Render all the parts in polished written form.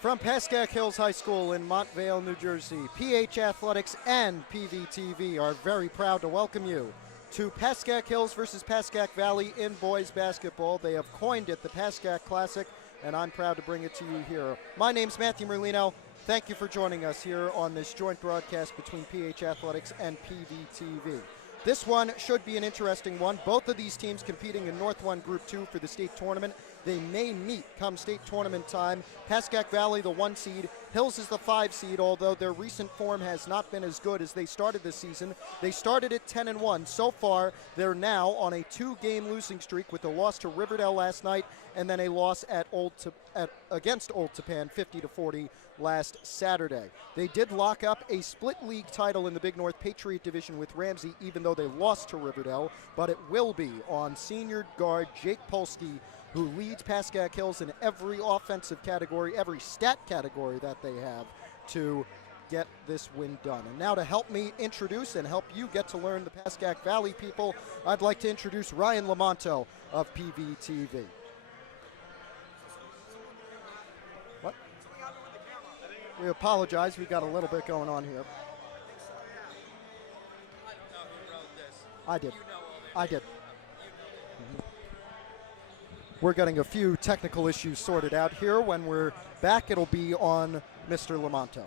From Pascack Hills High School in Montvale, New Jersey, PH Athletics and PVTV are very proud to welcome you to Pascack Hills versus Pascack Valley in boys basketball. They have coined it the Pascack Classic, and I'm proud to bring it to you here. My name's Matthew Merlino. Thank you for joining us here on this joint broadcast between PH Athletics and PVTV. This one should be an interesting one. Both of these teams competing in North 1 Group 2 for the state tournament. They may meet come state tournament time. Pascack Valley, the 1 seed. Hills is the 5 seed, although their recent form has not been as good as they started this season. They started at 10-1. So far, they're now on a 2-game losing streak with a loss to Riverdale last night and then a loss against Old Tappan, 50-40 last Saturday. They did lock up a split league title in the Big North Patriot Division with Ramsey, even though they lost to Riverdale, but it will be on senior guard Jake Polsky, who leads Pascack Hills in every offensive category, every stat category that they have, to get this win done. And now to help me introduce and help you get to learn the Pascack Valley people, I'd like to introduce Ryan Lomanto of PVTV. What? We apologize, we've got a little bit going on here. I did. We're getting a few technical issues sorted out here. When we're back, it'll be on Mr. Lomanto.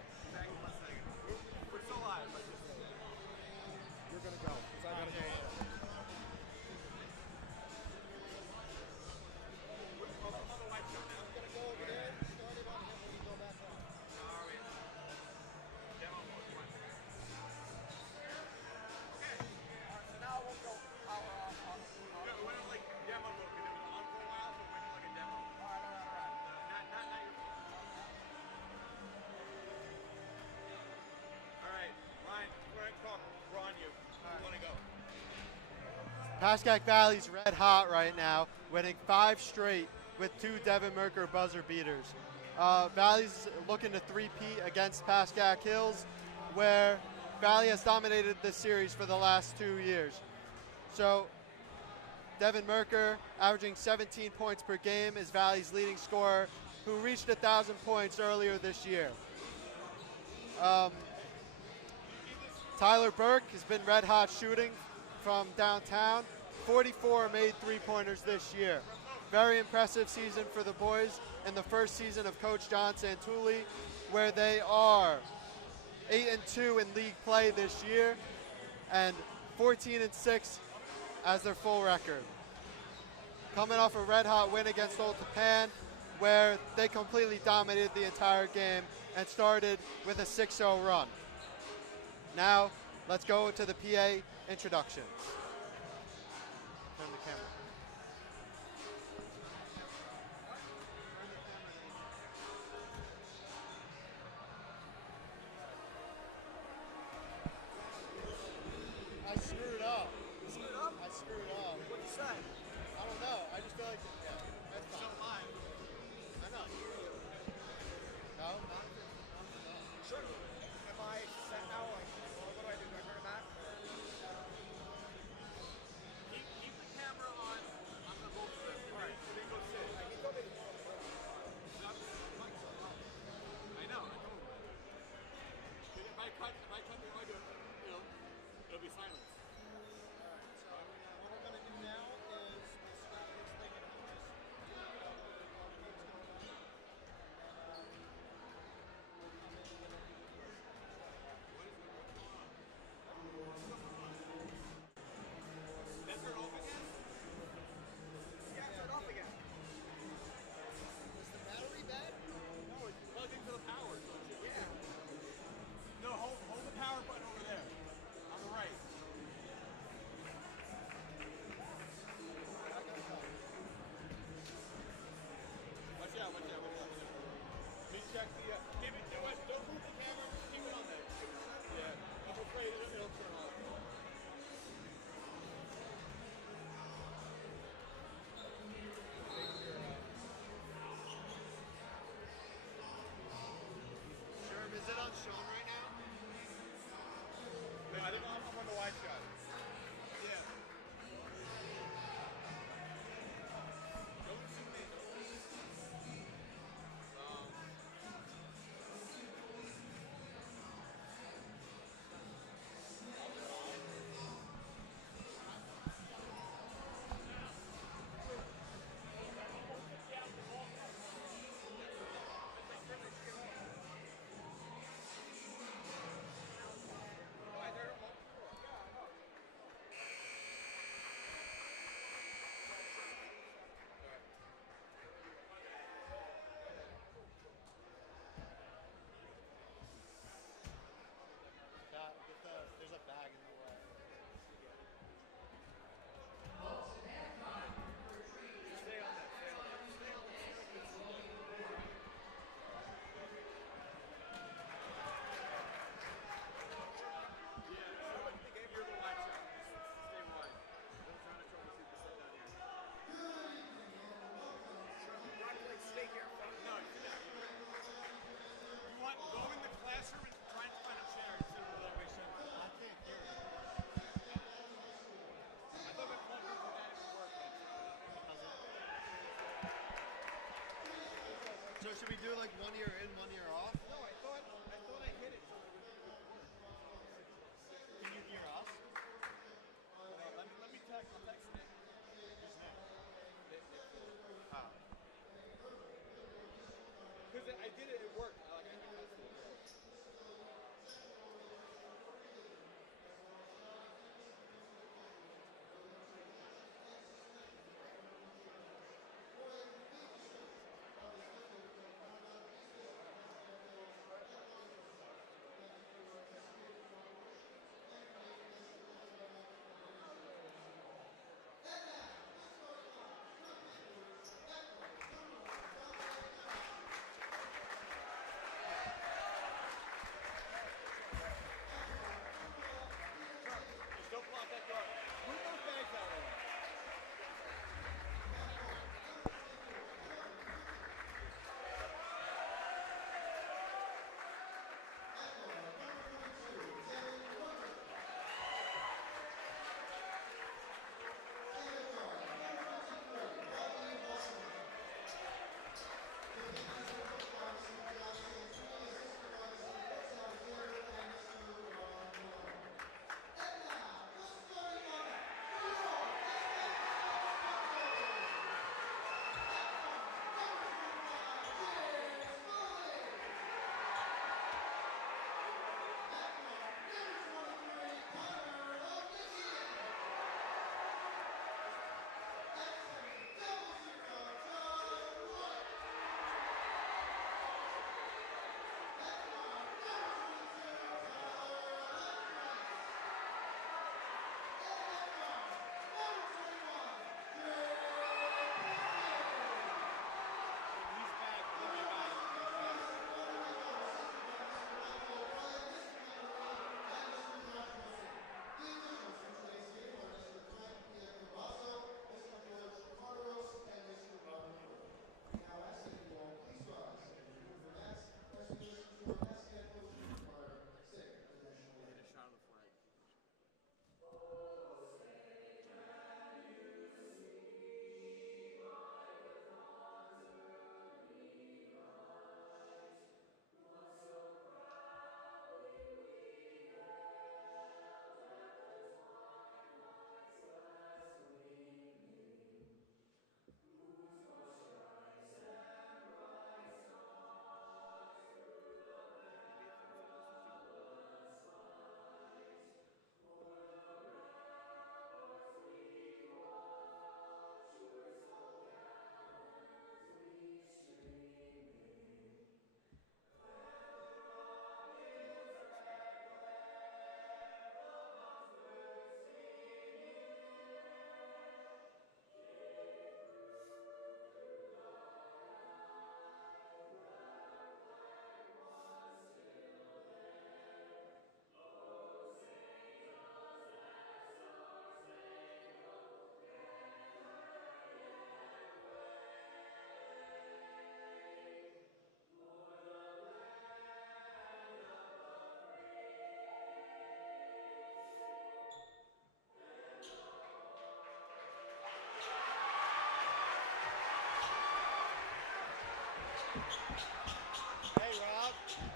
Pascack Valley's red hot right now, winning 5 straight with 2 Devin Merker buzzer beaters. Valley's looking to three-peat against Pascack Hills, where Valley has dominated this series for the last 2 years. So Devin Merker, averaging 17 points per game, is Valley's leading scorer, who reached 1,000 points earlier this year. Tyler Burke has been red hot shooting from downtown. 44 made three-pointers this year. Very impressive season for the boys in the first season of Coach John Santulli, where they are 8-2 in league play this year and 14-6 as their full record. Coming off a red-hot win against Old Tappan, where they completely dominated the entire game and started with a 6-0 run. Now, let's go to the PA introductions. Turn the camera. I screwed up. You screwed up? I screwed up. What'd you say? I don't know. I just feel like, yeah, that's fine. So live. I know. No? Not? Sure. If I set now, like, what do? Do I turn it back? should we do like 1 year in, 1 year off? No, I thought I hit it. Can you hear us? Let me text. I'll text Nick. Who's Nick? Nick. Oh. Because I did it. It worked. I tested it. Don't block that door. Move those bags out of the way.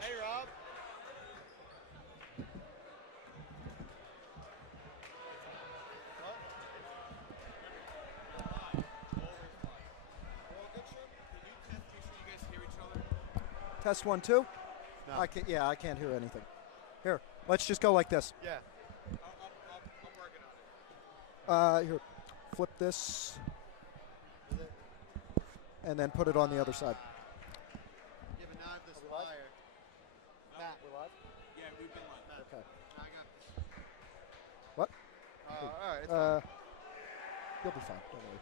Hey, Rob. Test 1, 2. No. I can't hear anything. Here, let's just go like this. Yeah. I'm working on it. Here, flip this, and then put it on the other side. Yeah, but not this wire. Matt. We're live? Yeah, we've been live. Okay. I got this. What? All right. It's fine. You'll be fine. Don't worry.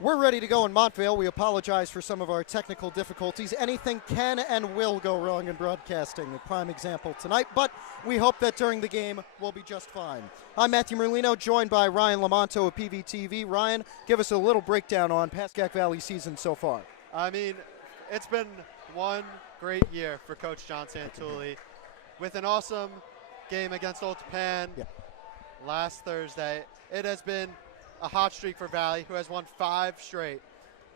We're ready to go in Montvale. We apologize for some of our technical difficulties. Anything can and will go wrong in broadcasting, a prime example tonight, but we hope that during the game we'll be just fine. I'm Matthew Merlino, joined by Ryan Lomanto of PVTV. Ryan, give us a little breakdown on Pascack Valley season so far. I mean, it's been one great year for Coach John Santulli with an awesome game against Old Japan last Thursday. It has been a hot streak for Valley, who has won 5 straight.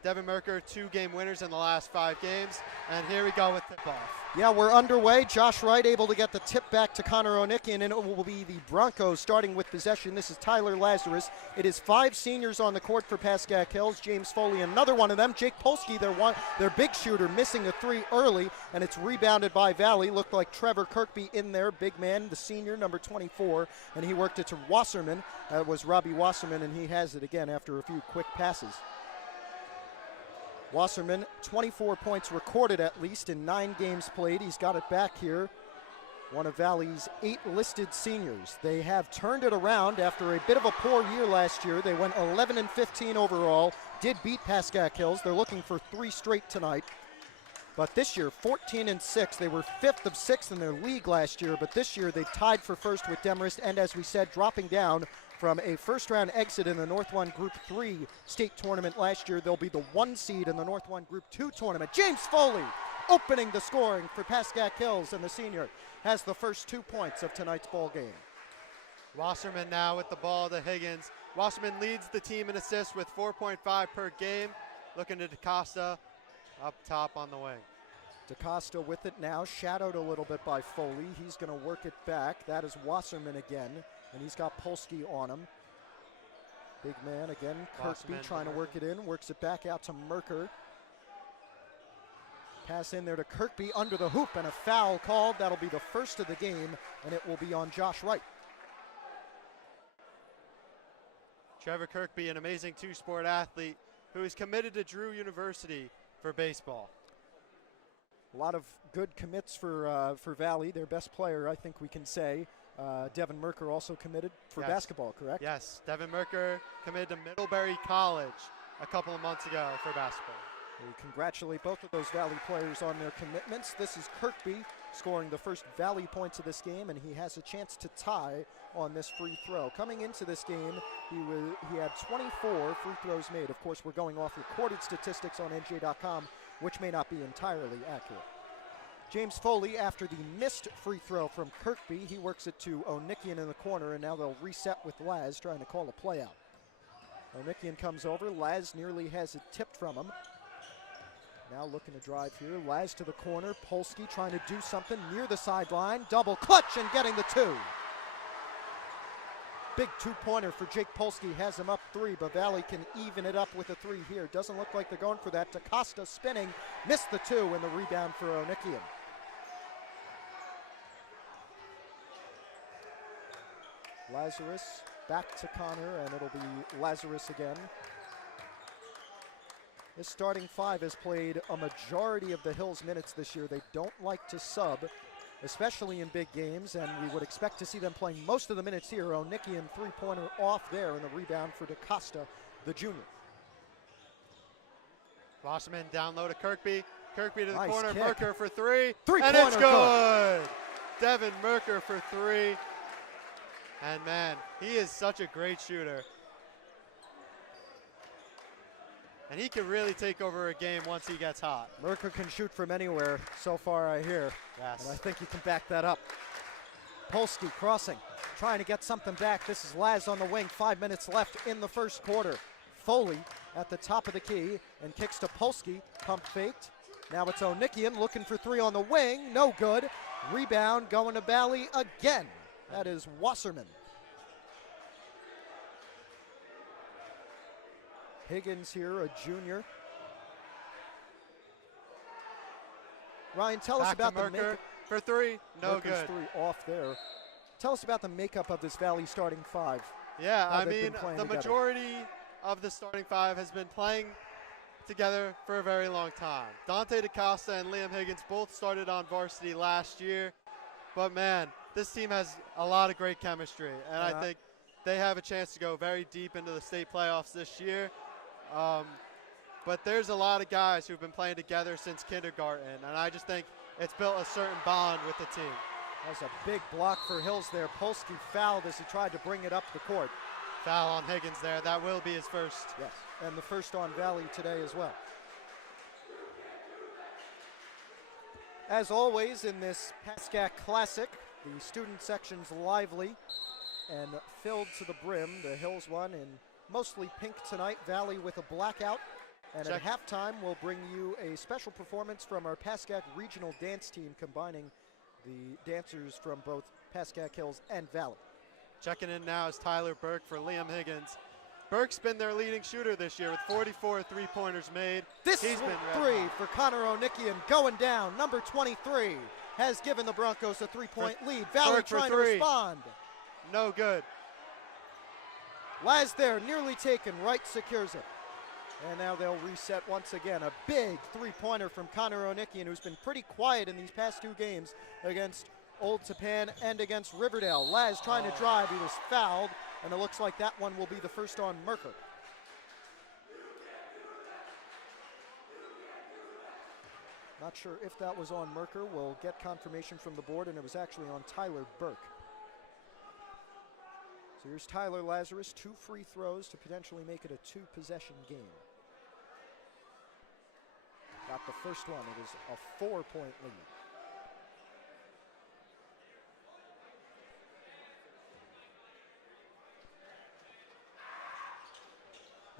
Devin Merker, 2-game winners in the last 5 games. And here we go with tip-off. Yeah, we're underway. Josh Wright able to get the tip back to Connor Onikian, and it will be the Broncos starting with possession. This is Tyler Lazarus. It is 5 seniors on the court for Pascack Hills. James Foley, another one of them. Jake Polsky, their big shooter, missing a 3 early, and it's rebounded by Valley. Looked like Trevor Kirkby in there, big man, the senior, number 24, and he worked it to Wasserman. That was Robbie Wasserman, and he has it again after a few quick passes. Wasserman, 24 points recorded at least in 9 games played. He's got it back here. One of Valley's 8 listed seniors. They have turned it around after a bit of a poor year last year. They went 11-15 overall, did beat Pascack Hills. They're looking for 3 straight tonight. But this year, 14-6. They were 5th of 6 in their league last year, but this year they've tied for first with Demarest, and as we said, dropping down from a first-round exit in the North 1 Group 3 state tournament last year. They'll be the 1 seed in the North 1 Group 2 tournament. James Foley opening the scoring for Pascack Hills, and the senior has the first 2 points of tonight's ball game. Wasserman now with the ball to Higgins. Wasserman leads the team in assists with 4.5 per game. Looking to DaCosta up top on the wing. DaCosta with it now, shadowed a little bit by Foley. He's going to work it back. That is Wasserman again, and he's got Polsky on him. Big man again, Kirkby trying to work it in, works it back out to Merker. Pass in there to Kirkby under the hoop, and a foul called. That'll be the first of the game, and it will be on Josh Wright. Trevor Kirkby, an amazing 2-sport athlete who is committed to Drew University for baseball. A lot of good commits for Valley. Their best player, I think we can say. Devin Merker also committed for basketball, correct? Yes, Devin Merker committed to Middlebury College a couple of months ago for basketball. We congratulate both of those Valley players on their commitments. This is Kirkby scoring the first Valley points of this game, and he has a chance to tie on this free throw. Coming into this game, he had 24 free throws made. Of course, we're going off recorded statistics on NJ.com, which may not be entirely accurate. James Foley, after the missed free throw from Kirkby, he works it to Onikian in the corner, and now they'll reset with Laz trying to call a play out. Onikian comes over. Laz nearly has it tipped from him. Now looking to drive here. Laz to the corner. Polsky trying to do something near the sideline. Double clutch and getting the 2. Big 2-pointer for Jake Polsky, has him up 3, but Valley can even it up with a 3 here. Doesn't look like they're going for that. DaCosta spinning, missed the 2, and the rebound for Onikian. Lazarus back to Connor, and it'll be Lazarus again. This starting 5 has played a majority of the Hills minutes this year. They don't like to sub, especially in big games, and we would expect to see them playing most of the minutes here. Onikian 3-pointer off there, and the rebound for DaCosta, the junior. Wasserman down low to Kirkby. Kirkby to the Nice corner. kick. Merker for 3. Three-pointer And it's good. Devin Merker for 3. And man, he is such a great shooter. And he can really take over a game once he gets hot. Merker can shoot from anywhere, so far I hear. Yes. And I think he can back that up. Polsky crossing, trying to get something back. This is Laz on the wing, 5 minutes left in the first quarter. Foley at the top of the key and kicks to Polsky, pump faked. Now it's Onikian looking for 3 on the wing, no good. Rebound going to Valley again. That is Wasserman. Higgins here, a junior. Ryan, tell us about the makeup. For 3, no Merker's good. 3 off there. Tell us about the makeup of this Valley starting 5. Yeah, how I they've been mean, playing the together. majority of the starting 5 has been playing together for a very long time. Dante DaCosta and Liam Higgins both started on varsity last year. But man, this team has a lot of great chemistry, and I think they have a chance to go very deep into the state playoffs this year. But there's a lot of guys who've been playing together since kindergarten, and I just think it's built a certain bond with the team. That's a big block for Hills there. Polsky fouled as he tried to bring it up the court. Foul on Higgins there. That will be his first. Yes, and the first on Valley today as well. As always in this Pascack Classic, the student section's lively and filled to the brim. The Hills one in mostly pink tonight. Valley with a blackout And at halftime, we'll bring you a special performance from our Pascack Regional Dance Team, combining the dancers from both Pascack Hills and Valley. Checking in now is Tyler Burke for Liam Higgins. Burke's been their leading shooter this year with 44 three-pointers made. This He's been three for Connor Onikian going down. Number 23 has given the Broncos a three-point lead. Valley trying to respond. No good. Laz there, nearly taken. Wright secures it. And now they'll reset once again. A big three-pointer from Connor Onikian, who's been pretty quiet in these past two games against Old Tapan and against Riverdale. Laz trying to drive. He was fouled, and it looks like that one will be the first on Merker. Not sure if that was on Merker. We'll get confirmation from the board, and it was actually on Tyler Burke. So here's Tyler Lazarus, 2 free throws to potentially make it a 2-possession game. Got the first one. It is a 4-point lead.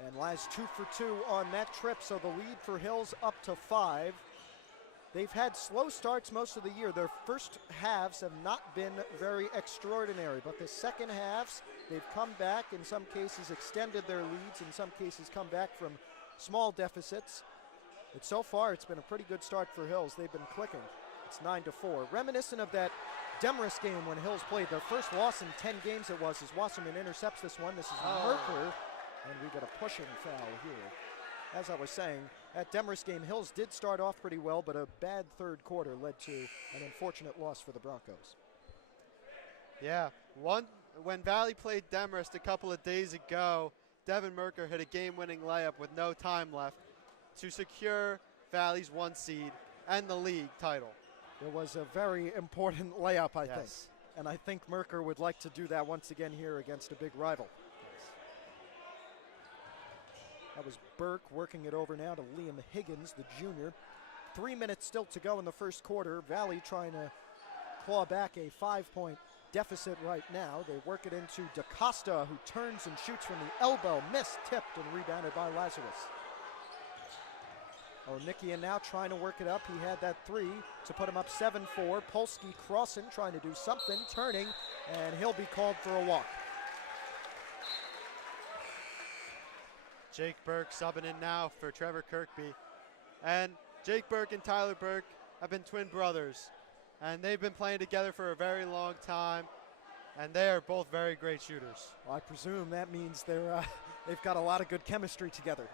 And Laz 2 for 2 on that trip, so the lead for Hills up to 5. They've had slow starts most of the year. Their first halves have not been very extraordinary, but the second halves, they've come back, in some cases extended their leads, in some cases come back from small deficits. But so far, it's been a pretty good start for Hills. They've been clicking. It's 9-4. Reminiscent of that Demarest game when Hills played their first loss in 10 games it was, as Wasserman intercepts this one. This is Merker, and we got a pushing foul here. As I was saying, that Demarest game, Hills did start off pretty well, but a bad third quarter led to an unfortunate loss for the Broncos. Yeah, when Valley played Demarest a couple of days ago, Devin Merker hit a game-winning layup with no time left to secure Valley's 1 seed and the league title. It was a very important layup, I think. And I think Merker would like to do that once again here against a big rival. That was Burke working it over now to Liam Higgins, the junior. 3 minutes still to go in the first quarter. Valley trying to claw back a 5-point deficit right now. They work it into DaCosta, who turns and shoots from the elbow. Missed, tipped, and rebounded by Lazarus. Onikian now trying to work it up. He had that 3 to put him up 7-4. Polsky crossing, trying to do something, turning, and he'll be called for a walk. Jake Burke subbing in now for Trevor Kirkby. And Jake Burke and Tyler Burke have been twin brothers. And they've been playing together for a very long time. And they are both very great shooters. Well, I presume that means they've got a lot of good chemistry together.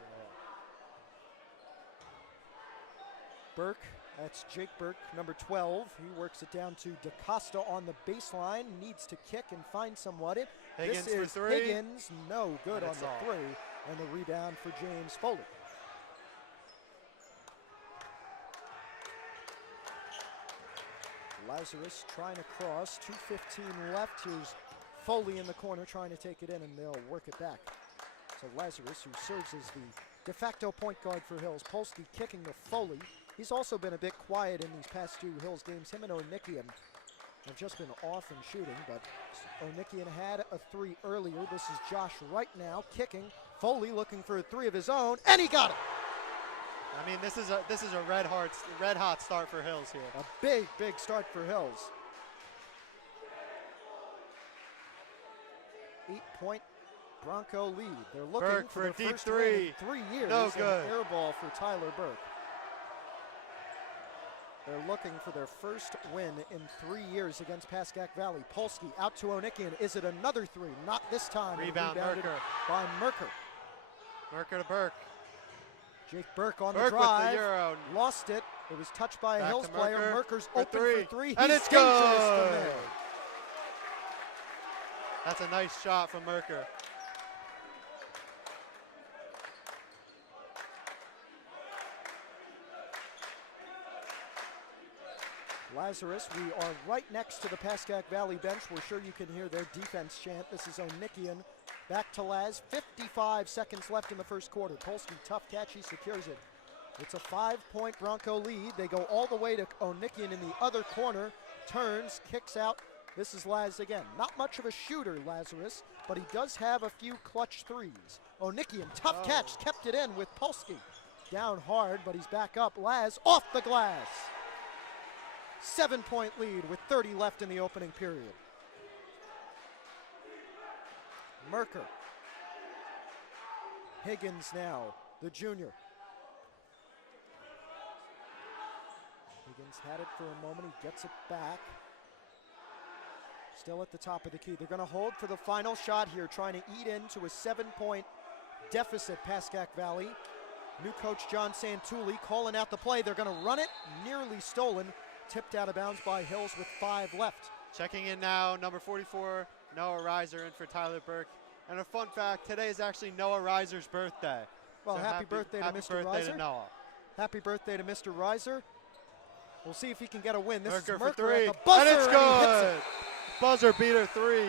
Burke, that's Jake Burke, number 12. He works it down to DaCosta on the baseline. Needs to kick and find someone. Higgins this is for 3. Higgins, no good on the 3. And the rebound for James Foley. Lazarus trying to cross, 2:15 left. Here's Foley in the corner trying to take it in, and they'll work it back. So Lazarus, who serves as the de facto point guard for Hills. Polsky kicking to Foley. He's also been a bit quiet in these past 2 Hills games. Him and Onikian have just been off and shooting, but Onikian had a 3 earlier. This is Josh right now kicking. Foley looking for a 3 of his own, and he got it. I mean, this is a red hot start for Hills here. A big start for Hills. 8-point Bronco lead. They're looking Burke for a their deep first 3. win in 3 years. No and good. An air ball for Tyler Burke. They're looking for their first win in 3 years against Pascack Valley. Polsky out to Onikian. Is it another 3? Not this time. Rebound Rebounded Merker. by Merker. Merker to Burke. Jake Burke on Burke the drive. with the Euro. Lost it. It was touched by a Back Hills to player. Merker Merker's for open 3. for 3. And He's it's dangerous from good. there. That's a nice shot from Merker. Lazarus, we are right next to the Pascack Valley bench. We're sure you can hear their defense chant. This is Onikian. Back to Laz. 55 seconds left in the first quarter. Polsky, tough catch. He secures it. It's a 5-point Bronco lead. They go all the way to Onikian in the other corner. Turns, kicks out. This is Laz again. Not much of a shooter, Lazarus, but he does have a few clutch 3s. Onikian, tough catch, kept it in with Polsky. down hard, but he's back up. Laz off the glass. 7-point lead with 30 left in the opening period. Merker. Higgins now, the junior. Higgins had it for a moment. He gets it back. Still at the top of the key. They're going to hold for the final shot here, trying to eat into a 7-point deficit, Pascack Valley. New coach John Santulli calling out the play. They're going to run it, nearly stolen. Tipped out of bounds by Hills with 5 left. Checking in now, number 44, Noah Reiser in for Tyler Burke. And a fun fact, today is actually Noah Reiser's birthday. Well, so happy birthday to Mr. Birthday Reiser. to Noah. Happy birthday to Mr. Reiser. We'll see if he can get a win. This Merker is Merker for 3, at the buzzer, and it's and he hits good. it. Buzzer beater 3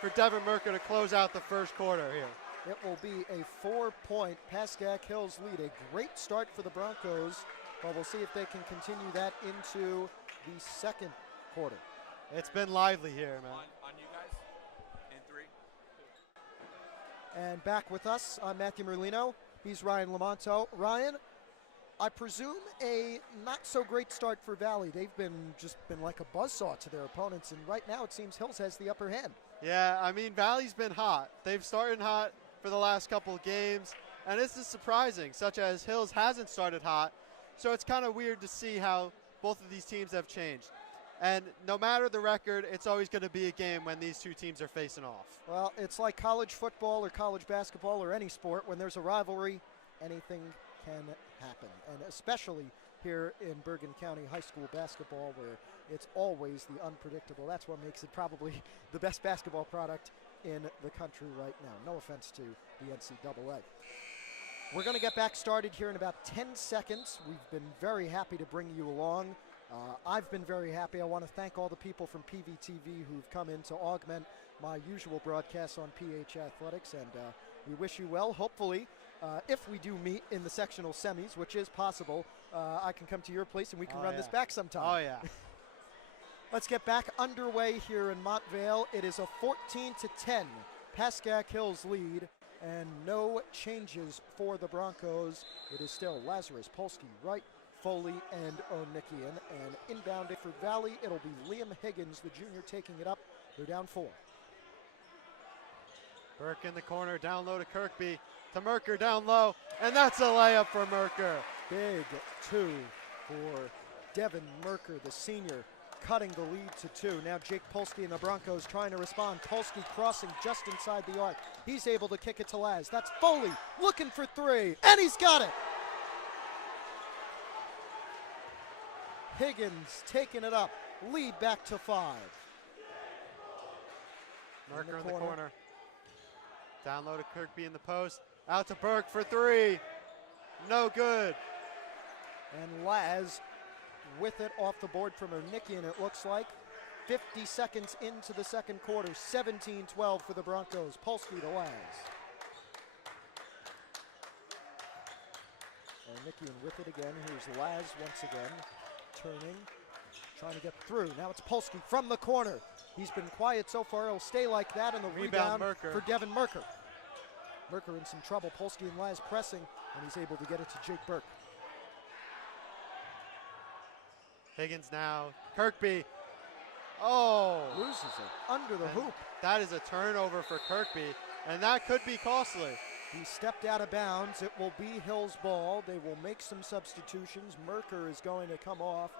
for Devin Merker to close out the first quarter here. It will be a 4-point Pascack Hills lead. A great start for the Broncos, but we'll see if they can continue that into the second quarter. It's been lively here, man. On you guys. In 3. And back with us, I'm Matthew Merlino. He's Ryan Lomanto. Ryan, I presume a not so great start for Valley. They've been like a buzzsaw to their opponents, and right now it seems Hills has the upper hand. Yeah, I mean, Valley's been hot. They've started hot for the last couple of games, and this is surprising, such as Hills hasn't started hot. So it's kind of weird to see how both of these teams have changed. And no matter the record, it's always going to be a game when these two teams are facing off. Well, it's like college football or college basketball or any sport. When there's a rivalry, anything can happen. And especially here in Bergen County high school basketball, where it's always the unpredictable. That's what makes it probably the best basketball product in the country right now. No offense to the NCAA. We're going to get back started here in about 10 seconds. We've been very happy to bring you along. I've been very happy. I want to thank all the people from PVTV who've come in to augment my usual broadcasts on PH Athletics, and we wish you well. Hopefully, if we do meet in the sectional semis, which is possible, I can come to your place and we can run this back sometime. Oh, yeah. Let's get back underway here in Montvale. It is a 14-10 Pascack Hills lead, and no changes for the Broncos. It is still Lazarus, Polsky, Wright, Foley, and Onikian. And inbound for Valley, it'll be Liam Higgins, the junior, taking it up. They're down 4. Burke in the corner, down low to Kirkby, to Merker down low, and that's a layup for Merker. Big 2 for Devin Merker, the senior, cutting the lead to 2. Now Jake Polsky and the Broncos trying to respond. Polsky crossing just inside the arc. He's able to kick it to Laz. That's Foley looking for 3, and he's got it. Higgins taking it up, lead back to 5. Merker in the corner. Down low to Kirkby in the post. Out to Burke for 3. No good. And Laz with it off the board from Onikian, it looks like. 50 seconds into the second quarter, 17-12 for the Broncos. Polsky to Laz. Onikian with it again. Here's Laz once again. Turning, trying to get through. Now it's Polsky from the corner. He's been quiet so far. He'll stay like that, and the rebound for Devin Merker. Merker in some trouble. Polsky and Laz pressing, and he's able to get it to Jake Burke. Higgins now. Kirkby. Oh. Loses it under the hoop. That is a turnover for Kirkby, and that could be costly. He stepped out of bounds. It will be Hill's ball. They will make some substitutions. Merker is going to come off.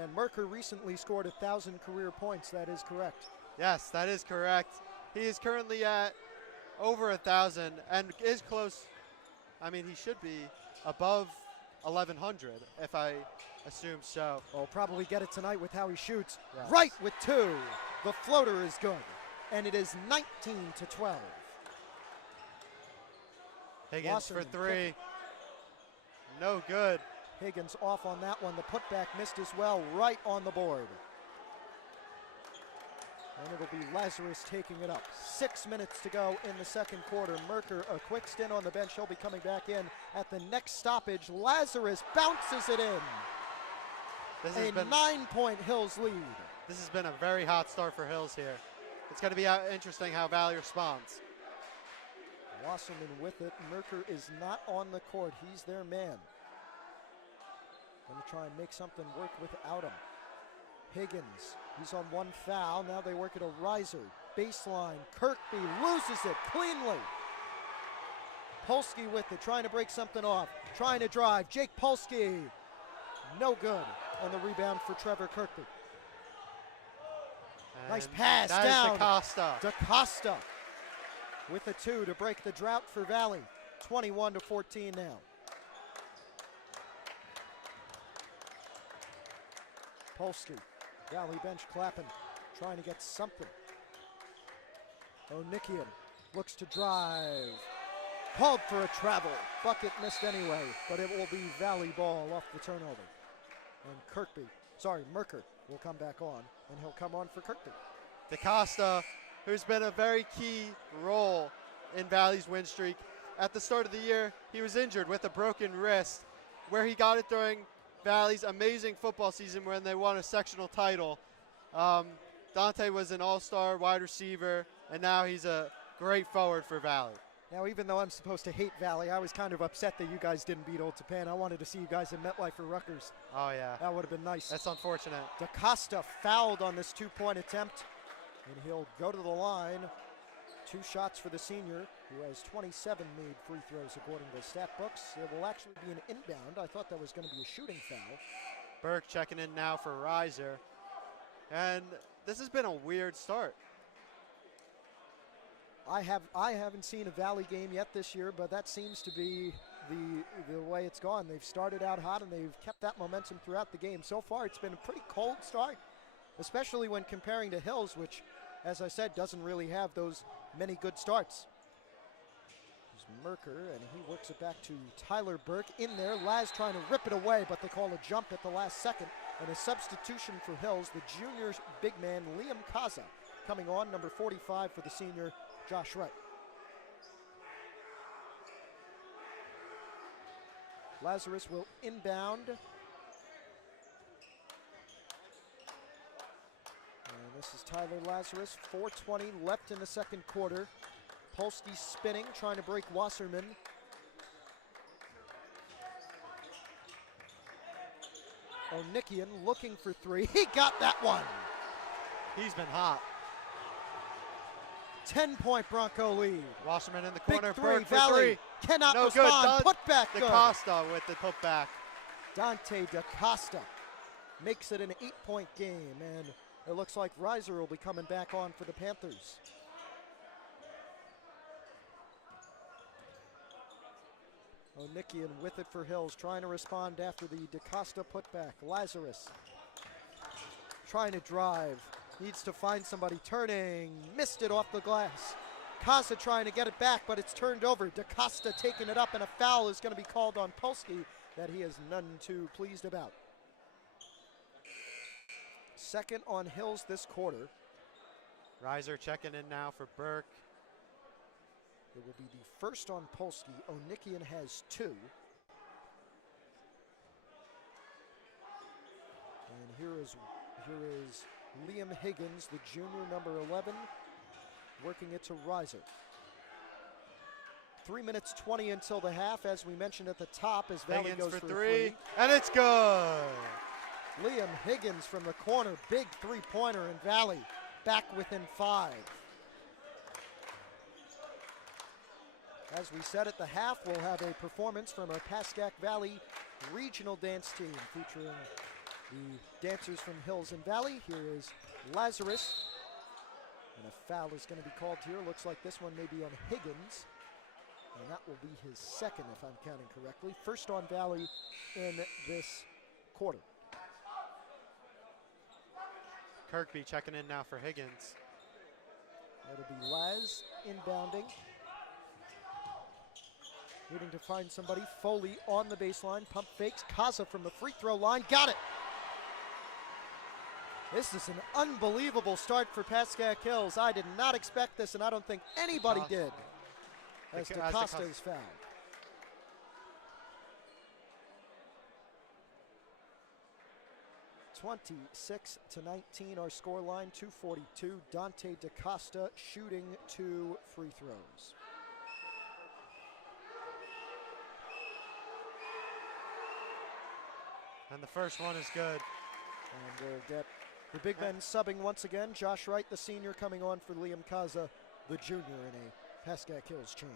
And Merker recently scored 1,000 career points. That is correct. Yes, that is correct. He is currently at over 1,000 and is close. I mean, he should be above 1,100, if I assume so. Well, probably get it tonight with how he shoots. Yes. Right with 2. The floater is good. And it is 19-12. Higgins Wasserman for 3. No good. Higgins off on that one. The putback missed as well, right on the board. And it'll be Lazarus taking it up. 6 minutes to go in the second quarter. Merker, a quick stint on the bench. He'll be coming back in at the next stoppage. Lazarus bounces it in. This has been 9-point Hills lead. This has been a very hot start for Hills here. It's going to be interesting how Valley responds. Wasserman with it. Merker is not on the court. He's their man. Going to try and make something work without him. Higgins, he's on one foul. Now they work at a riser. Baseline, Kirkby loses it cleanly. Polsky with it, trying to break something off. Trying to drive, Jake Polsky. No good on the rebound for Trevor Kirkby. And Nice pass that down. is DaCosta. DaCosta with a 2 to break the drought for Valley. 21-14 now. Polsky, Valley bench clapping, trying to get something. Onikian looks to drive. Called for a travel. Bucket missed anyway, but it will be Valley ball off the turnover. And Merker will come back on, and he'll come on for Kirkby. DaCosta, who's been a very key role in Valley's win streak. At the start of the year, he was injured with a broken wrist, where he got it during Valley's amazing football season when they won a sectional title. Dante was an all-star wide receiver, and now he's a great forward for Valley. Now, even though I'm supposed to hate Valley, I was kind of upset that you guys didn't beat Old Japan. I wanted to see you guys in MetLife for Rutgers. Oh, yeah. That would have been nice. That's unfortunate. DaCosta fouled on this 2-point attempt, and he'll go to the line. 2 shots for the senior, who has 27 made free throws according to stat books. It will actually be an inbound. I thought that was going to be a shooting foul. Burke checking in now for Reiser. And this has been a weird start. I haven't seen a Valley game yet this year, but that seems to be the way it's gone. They've started out hot, and they've kept that momentum throughout the game. So far, it's been a pretty cold start, especially when comparing to Hills, which, as I said, doesn't really have those many good starts. There's Merker, and he works it back to Tyler Burke in there. Laz trying to rip it away, but they call a jump at the last second. And a substitution for Hills, the junior big man, Liam Kaza, coming on, number 45 for the senior, Josh Wright. Lazarus will inbound. And this is Tyler Lazarus, 4:20 left in the second quarter. Polsky spinning, trying to break Wasserman. Onikian looking for 3. He got that one. He's been hot. 10-point Bronco lead. Wasserman in the Big corner. 3, Burke for Valley 3. cannot No respond. good. Put back good. DaCosta with the putback. Dante DaCosta makes it an 8-point game, and it looks like Reiser will be coming back on for the Panthers. Onikian with it for Hills, trying to respond after the DaCosta putback. Lazarus trying to drive, needs to find somebody, turning, missed it off the glass. Kaza trying to get it back, but it's turned over. DaCosta taking it up, and a foul is going to be called on Polsky that he is none too pleased about. Second on Hills this quarter. Reiser checking in now for Burke. It will be the first on Polsky. Onikian has 2. And here is Liam Higgins, the junior, number 11, working it to Reiser. 3 minutes 20 until the half, as we mentioned at the top, as Valley Higgins goes for for 3, and it's good. Liam Higgins from the corner, big 3-pointer, and Valley back within 5. As we said at the half, we'll have a performance from our Pascack Valley regional dance team featuring the dancers from Hills and Valley. Here is Lazarus, and a foul is going to be called here. Looks like this one may be on Higgins, and that will be his second if I'm counting correctly. First on Valley in this quarter. Kirkby checking in now for Higgins. It'll be Laz inbounding. Needing to find somebody. Foley on the baseline. Pump fakes. Kaza from the free throw line. Got it. This is an unbelievable start for Pascack Hills. I did not expect this, and I don't think anybody did. As DaCosta is fouled. (26-19) our score line. 2:42. Dante DaCosta shooting 2 free throws. And the first one is good. And we'll get the big men subbing once again. Josh Wright, the senior, coming on for Liam Kaza, the junior, in a Pascack Hills change.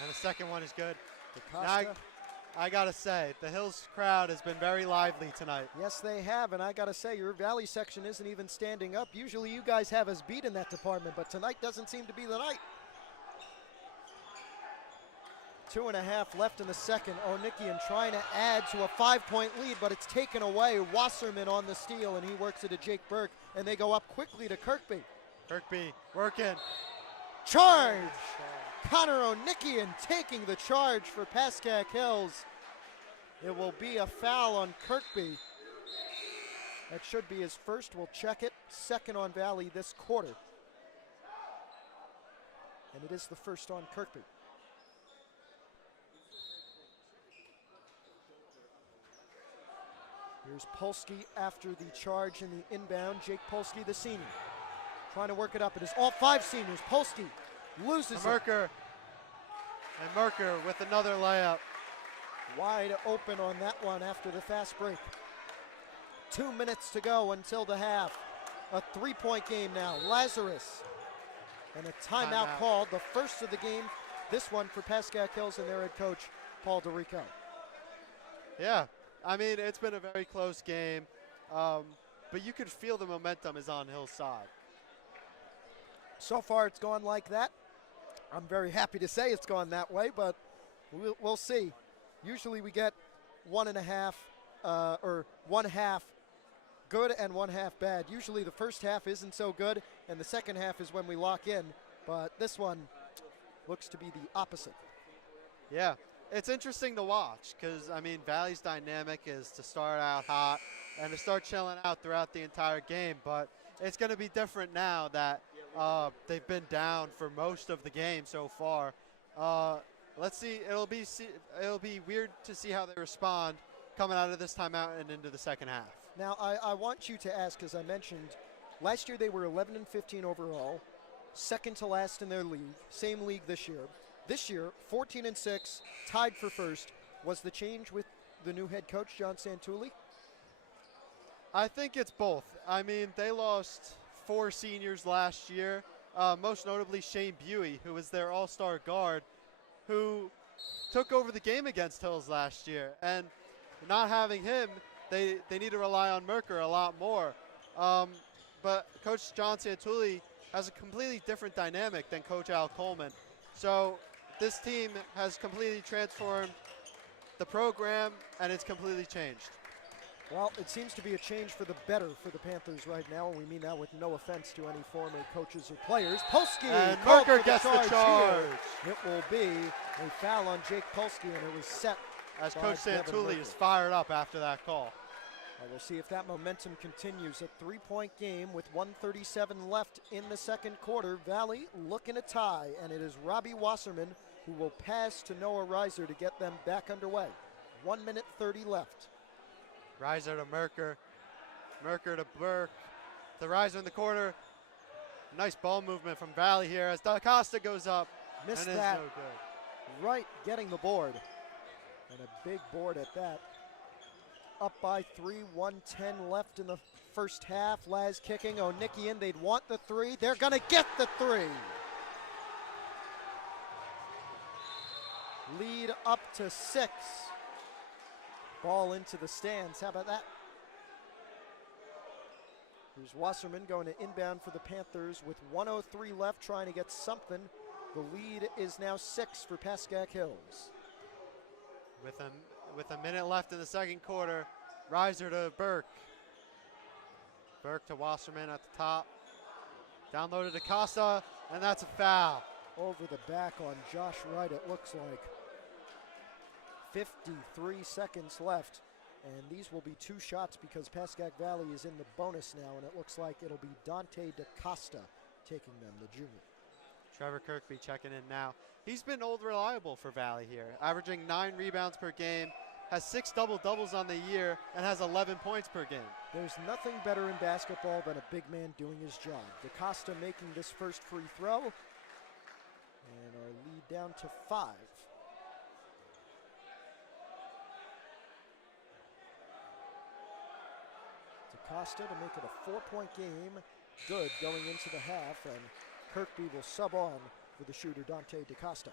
And the second one is good. DeCosta. I gotta say, the Hills crowd has been very lively tonight. Yes, they have, and I gotta say, your Valley section isn't even standing up. Usually you guys have us beat in that department, but tonight doesn't seem to be the night. 2.5 left in the second. Onikian trying to add to a 5-point lead, but it's taken away. Wasserman on the steal, and he works it to Jake Burke, and they go up quickly to Kirkby. Kirkby working. Charge! Connor Onikian taking the charge for Pascack Hills. It will be a foul on Kirkby. That should be his first. We'll check it. Second on Valley this quarter. And it is the first on Kirkby. Here's Polsky after the charge in the inbound. Jake Polsky, the senior, trying to work it up. It is all 5 seniors. Polsky loses it. Merker. And Merker with another layup. Wide open on that one after the fast break. 2 minutes to go until the half. A 3-point game now. Lazarus. And a timeout called. The first of the game. This one for Pascack Hills and their head coach, Paul DeRico. Yeah. I mean, it's been a very close game. But you can feel the momentum is on Hill's side. So far it's gone like that. I'm very happy to say it's gone that way, but we'll see. Usually we get 1.5 or 1 half good and 1 half bad. Usually the first half isn't so good, and the second half is when we lock in. But this one looks to be the opposite. Yeah, it's interesting to watch because, I mean, Valley's dynamic is to start out hot and to start chilling out throughout the entire game. But it's going to be different now that they've been down for most of the game so far. Let's see. It'll be weird to see how they respond coming out of this timeout and into the second half. Now, I want you to ask, as I mentioned, last year they were 11-15 overall, second to last in their league, same league this year. This year, 14-6, tied for first. Was the change with the new head coach, John Santulli? I think it's both. I mean, they lost 4 seniors last year, most notably Shane Buey, who was their all-star guard, who took over the game against Hills last year. And not having him, they need to rely on Merker a lot more. But Coach John Santulli has a completely different dynamic than Coach Al Coleman. So this team has completely transformed the program, and it's completely changed. Well, it seems to be a change for the better for the Panthers right now, and we mean that with no offense to any former coaches or players. Polsky, and Merker gets the charge. It will be a foul on Jake Polsky, and it was set as by Coach Santulli is fired up after that call. We'll see if that momentum continues. A 3-point game with 1:37 left in the second quarter. Valley looking to tie, and it is Robbie Wasserman who will pass to Noah Reiser to get them back underway. 1 minute 30 left. Reiser to Merker. Merker to Burke. The Reiser in the corner. Nice ball movement from Valley here as DaCosta goes up. Missed and that. Is no good. Right, getting the board. And a big board at that. Up by 3, 1:10 left in the first half. Laz kicking, Onikian, they'd want the 3. They're going to get the 3. Lead up to 6. Ball into the stands. How about that? Here's Wasserman going to inbound for the Panthers with 1:03 left, trying to get something. The lead is now 6 for Pascack Hills. With a minute left in the second quarter, Reiser to Burke. Burke to Wasserman at the top. Downloaded to Costa, and that's a foul. Over the back on Josh Wright, it looks like. 53 seconds left, and these will be 2 shots because Pascack Valley is in the bonus now, and it looks like it'll be Dante DaCosta taking them, the junior. Trevor Kirkby checking in now. He's been old reliable for Valley here, averaging 9 rebounds per game, has 6 double-doubles on the year and has 11 points per game. There's nothing better in basketball than a big man doing his job. DaCosta making this first free throw. And our lead down to 5. DaCosta to make it a 4-point game. Good going into the half, and Kirkby will sub on with the shooter Dante DaCosta.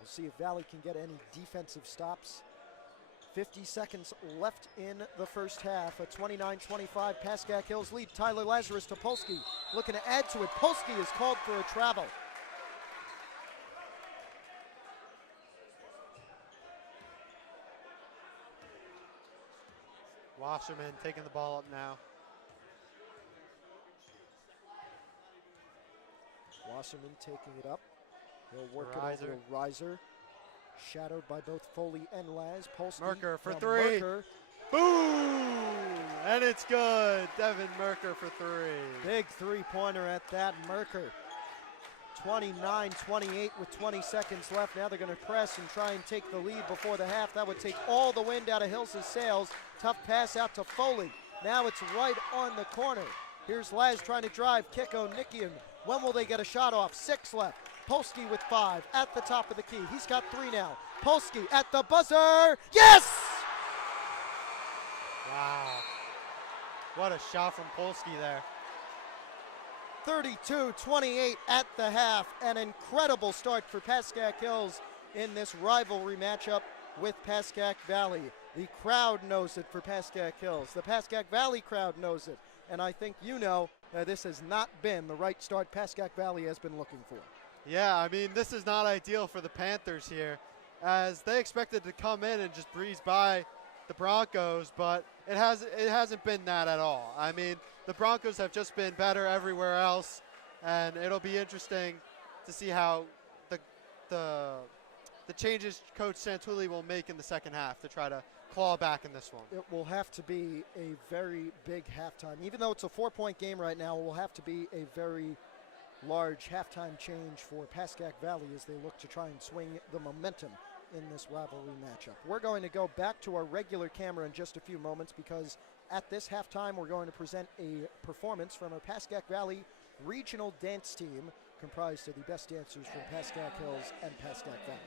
We'll see if Valley can get any defensive stops. 50 seconds left in the first half. A 29-25 Pascack Hills lead. Tyler Lazarus to Polsky, looking to add to it. Polsky is called for a travel. Wasserman taking the ball up now. Wasserman taking it up. He'll work Riser. it over to Riser. Shadowed by both Foley and Laz. Polsky. Merker for Now 3. Merker. Boom! And it's good. Devin Merker for 3. Big three-pointer at that. Merker. 29-28 with 20 seconds left. Now they're going to press and try and take the lead before the half. That would take all the wind out of Hills' sails. Tough pass out to Foley. Now it's right on the corner. Here's Laz trying to drive. Kiko Nikian. When will they get a shot off? 6 left. Polsky with 5 at the top of the key. He's got 3 now. Polsky at the buzzer. Yes! Wow. What a shot from Polsky there. 32-28 at the half. An incredible start for Pascack Hills in this rivalry matchup with Pascack Valley. The crowd knows it for Pascack Hills. The Pascack Valley crowd knows it. And I think you know that this has not been the right start Pascack Valley has been looking for. Yeah, I mean, this is not ideal for the Panthers here, as they expected to come in and just breeze by the Broncos, but it hasn't been that at all. I mean, the Broncos have just been better everywhere else, and it'll be interesting to see how the changes Coach Santulli will make in the second half to try to claw back in this one. It will have to be a very big halftime. Even though it's a 4-point game right now, it will have to be a very large halftime change for Pascack Valley as they look to try and swing the momentum in this rivalry matchup. We're going to go back to our regular camera in just a few moments because at this halftime we're going to present a performance from our Pascack Valley regional dance team comprised of the best dancers from Pascack Hills and Pascack Valley.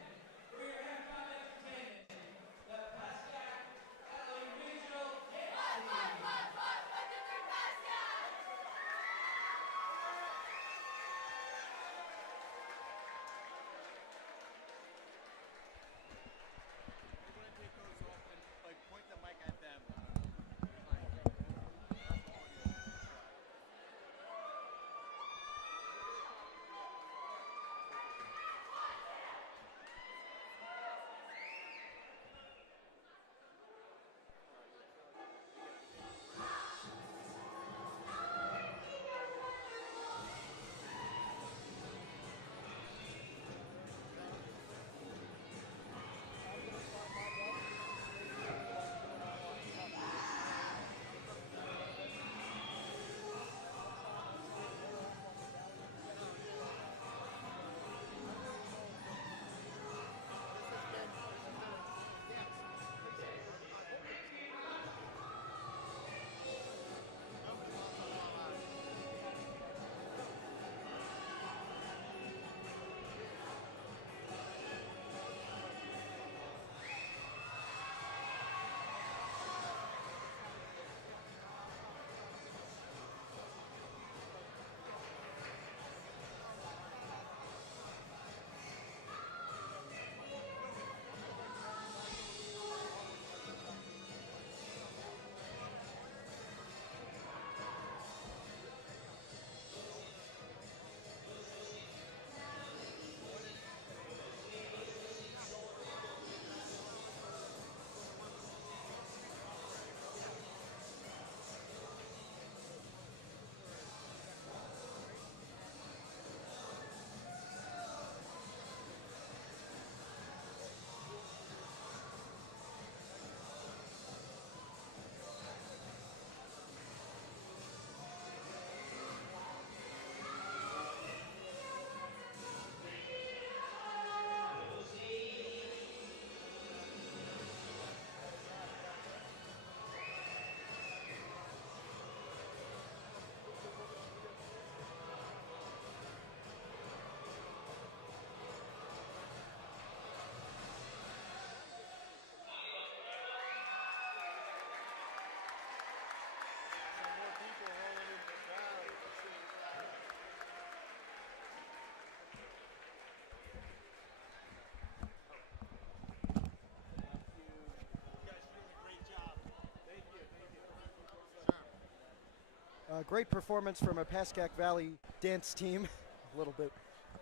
Great performance from our Pascack Valley dance team. A little bit.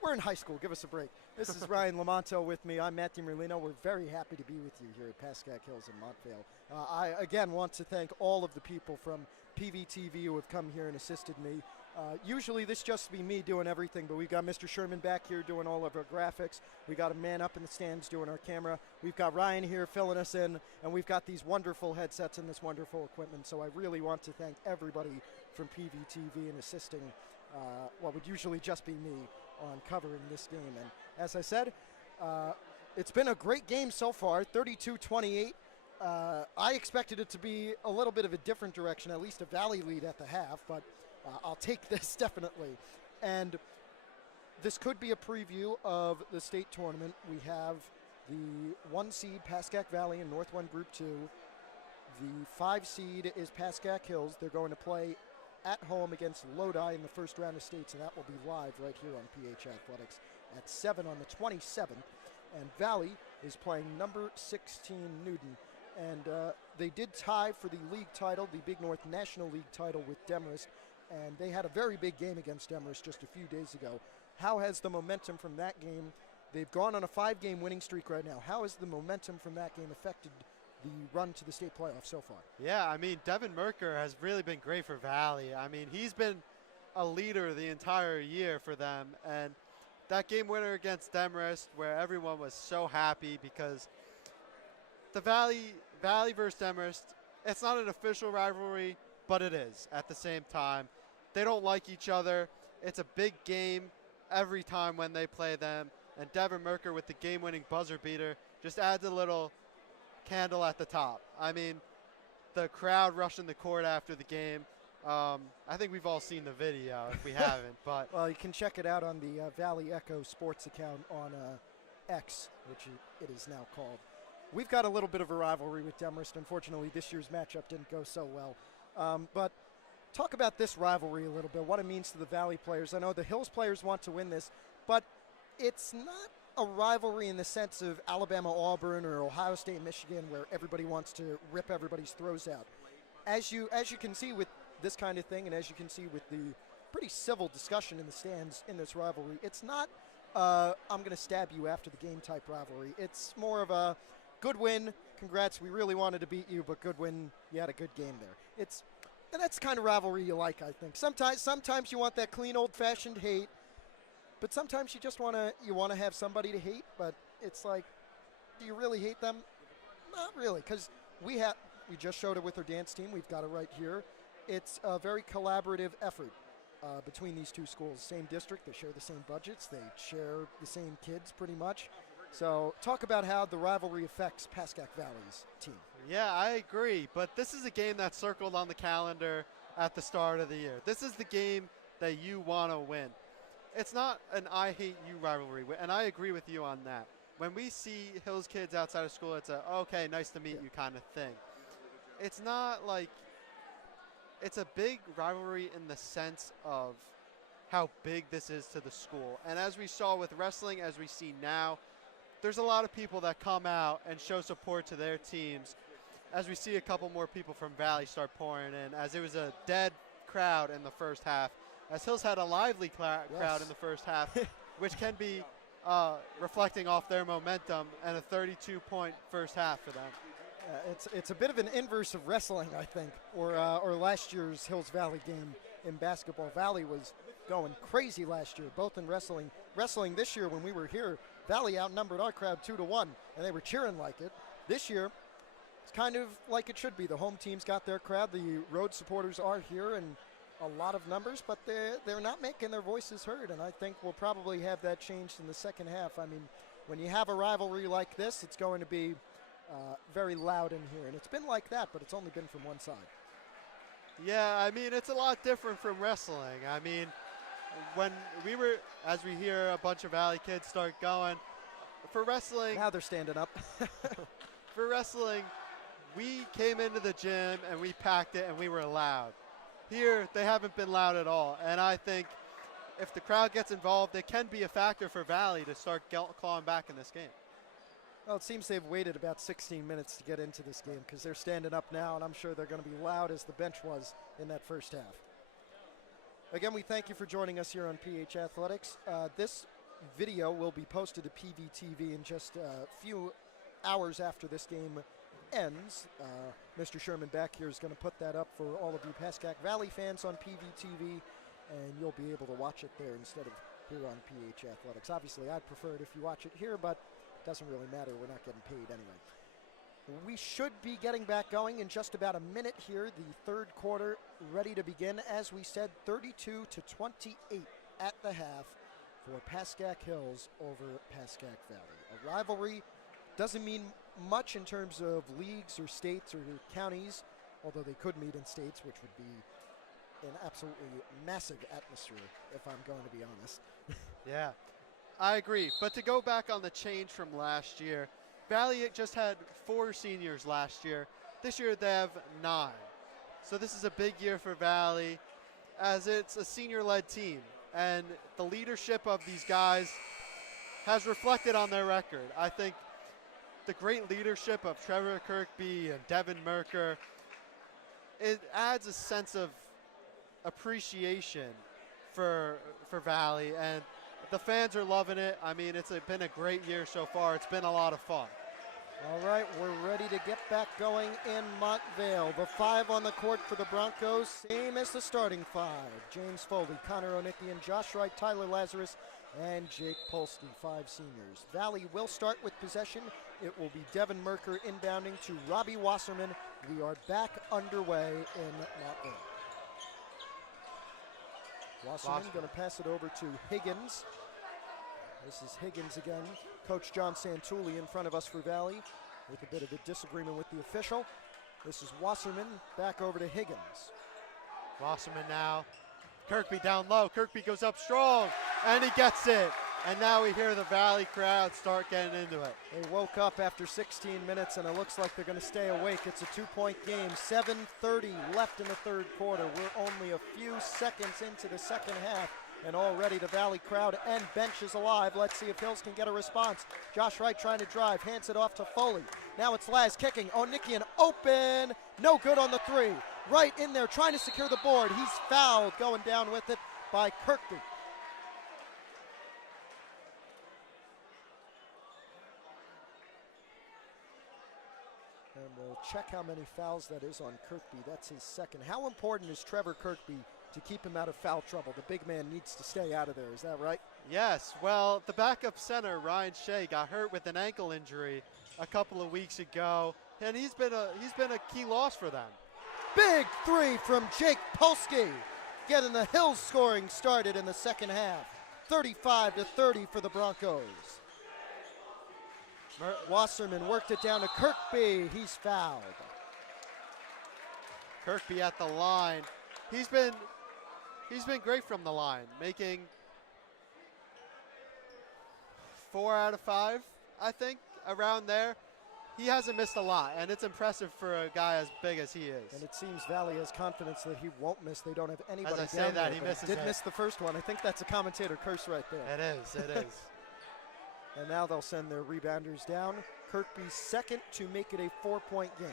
We're in high school. Give us a break. This is Ryan Lomanto with me. I'm Matthew Merlino. We're very happy to be with you here at Pascack Hills in Montvale. I, again, want to thank all of the people from PVTV who have come here and assisted me. Usually this just be me doing everything, but we've got Mr. Sherman back here doing all of our graphics. We got a man up in the stands doing our camera. We've got Ryan here filling us in, and we've got these wonderful headsets and this wonderful equipment. So I really want to thank everybody from PVTV in assisting what would usually just be me on covering this game. And as I said, it's been a great game so far, 32-28. I expected it to be a little bit of a different direction, at least a Valley lead at the half, but I'll take this definitely. And this could be a preview of the state tournament. We have the 1 seed Pascack Valley in North 1 Group 2. The 5 seed is Pascack Hills. They're going to play at home against Lodi in the first round of states, and that will be live right here on PH Athletics at 7 on the 27th. And Valley is playing number 16 Newton. And they did tie for the league title, the Big North National League title with Demarest, and they had a very big game against Demarest just a few days ago. How has the momentum from that game, they've gone on a 5-game winning streak right now, how has the momentum from that game affected the run to the state playoffs so far? Yeah, I mean, Devin Merker has really been great for Valley. I mean, he's been a leader the entire year for them, and that game winner against Demarest, where everyone was so happy because the Valley versus Demarest, it's not an official rivalry, but it is at the same time. They don't like each other. It's a big game every time when they play them, and Devin Merker with the game-winning buzzer beater just adds a little candle at the top. I mean, the crowd rushing the court after the game. I think we've all seen the video if we haven't. But well, you can check it out on the Valley Echo Sports account on X, which it is now called. We've got a little bit of a rivalry with Demarest. Unfortunately, this year's matchup didn't go so well. But talk about this rivalry a little bit, what it means to the Valley players. I know the Hills players want to win this, but it's not a rivalry in the sense of Alabama-Auburn or Ohio State-Michigan where everybody wants to rip everybody's throats out. As you can see with this kind of thing, and as you can see with the pretty civil discussion in the stands in this rivalry, it's not I'm going to stab you after the game type rivalry. It's more of a good win, congrats, we really wanted to beat you, but good win, you had a good game there. And that's the kind of rivalry you like, I think. Sometimes you want that clean old-fashioned hate, but sometimes you just want to have somebody to hate, but it's like, do you really hate them? Not really, because we just showed it with our dance team. We've got it right here. It's a very collaborative effort between these two schools. Same district, they share the same budgets, they share the same kids pretty much. So talk about how the rivalry affects Pascack Valley's team. yeah, I agree. But this is a game that's circled on the calendar at the start of the year. This is the game that you want to win. It's not an I hate you rivalry, and I agree with you on that. When we see Hills kids outside of school, it's a, okay, nice to meet you kind of thing. It's not like, it's a big rivalry in the sense of how big this is to the school. And as we saw with wrestling, as we see now, there's a lot of people that come out and show support to their teams. As we see a couple more people from Valley start pouring in, as it was a dead crowd in the first half, as Hills had a lively crowd in the first half, which can be reflecting off their momentum, and a 32-point first half for them. It's a bit of an inverse of wrestling, I think, or last year's Hills Valley game in basketball. Valley was going crazy last year, both in wrestling. Wrestling this year, when we were here, Valley outnumbered our crowd 2-1, and they were cheering like it. This year, it's kind of like it should be. The home team's got their crowd. The road supporters are here in a lot of numbers, but they're not making their voices heard, and I think we'll probably have that changed in the second half. I mean, when you have a rivalry like this, it's going to be very loud in here, and it's been like that, but it's only been from one side. Yeah, I mean, it's a lot different from wrestling. I mean, as we hear a bunch of Valley kids start going, for wrestling. Now they're standing up. For wrestling, we came into the gym and we packed it and we were loud. Here, they haven't been loud at all. And I think if the crowd gets involved, it can be a factor for Valley to start clawing back in this game. Well, it seems they've waited about 16 minutes to get into this game because they're standing up now, and I'm sure they're going to be loud as the bench was in that first half. Again, we thank you for joining us here on PH Athletics. This video will be posted to PVTV in just a few hours after this game ends. Mr. Sherman back here is going to put that up for all of you Pascack Valley fans on PVTV, and you'll be able to watch it there instead of here on PH Athletics. Obviously, I'd prefer it if you watch it here, but it doesn't really matter. We're not getting paid anyway. We should be getting back going in just about a minute here. The third quarter ready to begin. As we said, 32-28 at the half for Pascack Hills over Pascack Valley. A rivalry doesn't mean much in terms of leagues or states or counties, although they could meet in states, which would be an absolutely massive atmosphere, if I'm going to be honest. Yeah, I agree. But to go back on the change from last year, Valley just had 4 seniors last year. This year they have 9. So this is a big year for Valley, as it's a senior-led team. And the leadership of these guys has reflected on their record. I think the great leadership of Trevor Kirkby and Devin Merker, it adds a sense of appreciation for Valley, and the fans are loving it. I mean, it's been a great year so far. It's been a lot of fun. All right, we're ready to get back going in Montvale. The 5 on the court for the Broncos, same as the starting 5. James Foley, Connor Onikian, Josh Wright, Tyler Lazarus, and Jake Polsky, 5 seniors. Valley will start with possession. It will be Devin Merker inbounding to Robbie Wasserman. We are back underway in Montvale. Wasserman going to pass it over to Higgins. This is Higgins again. Coach John Santulli in front of us for Valley with a bit of a disagreement with the official. This is Wasserman back over to Higgins. Wasserman now. Kirkby down low. Kirkby goes up strong, and he gets it. And now we hear the Valley crowd start getting into it. They woke up after 16 minutes, and it looks like they're going to stay awake. It's a 2-point game. 7:30 left in the third quarter. We're only a few seconds into the second half, and already the Valley crowd and bench is alive. Let's see if Hills can get a response. Josh Wright trying to drive, hands it off to Foley. Now it's Laz kicking. Onikian open. No good on the 3. Right in there trying to secure the board. He's fouled, going down with it by Kirkby. And we'll check how many fouls that is on Kirkby. That's his second. How important is Trevor Kirkby to keep him out of foul trouble? The big man needs to stay out of there. Is that right? Yes. Well, the backup center, Ryan Shea, got hurt with an ankle injury a couple of weeks ago, and he's been a key loss for them. Big 3 from Jake Polsky, getting the Hills scoring started in the second half. 35-30 for the Broncos. Wasserman worked it down to Kirkby. He's fouled. Kirkby at the line. He's been great from the line, making 4 out of 5, I think, around there. He hasn't missed a lot, and it's impressive for a guy as big as he is. And it seems Valley has confidence that he won't miss. They don't have anybody as I down say that, there, he misses did it. miss the first one. I think that's a commentator curse right there. It is, it is. And now they'll send their rebounders down. Kirkby's second to make it a 4-point game.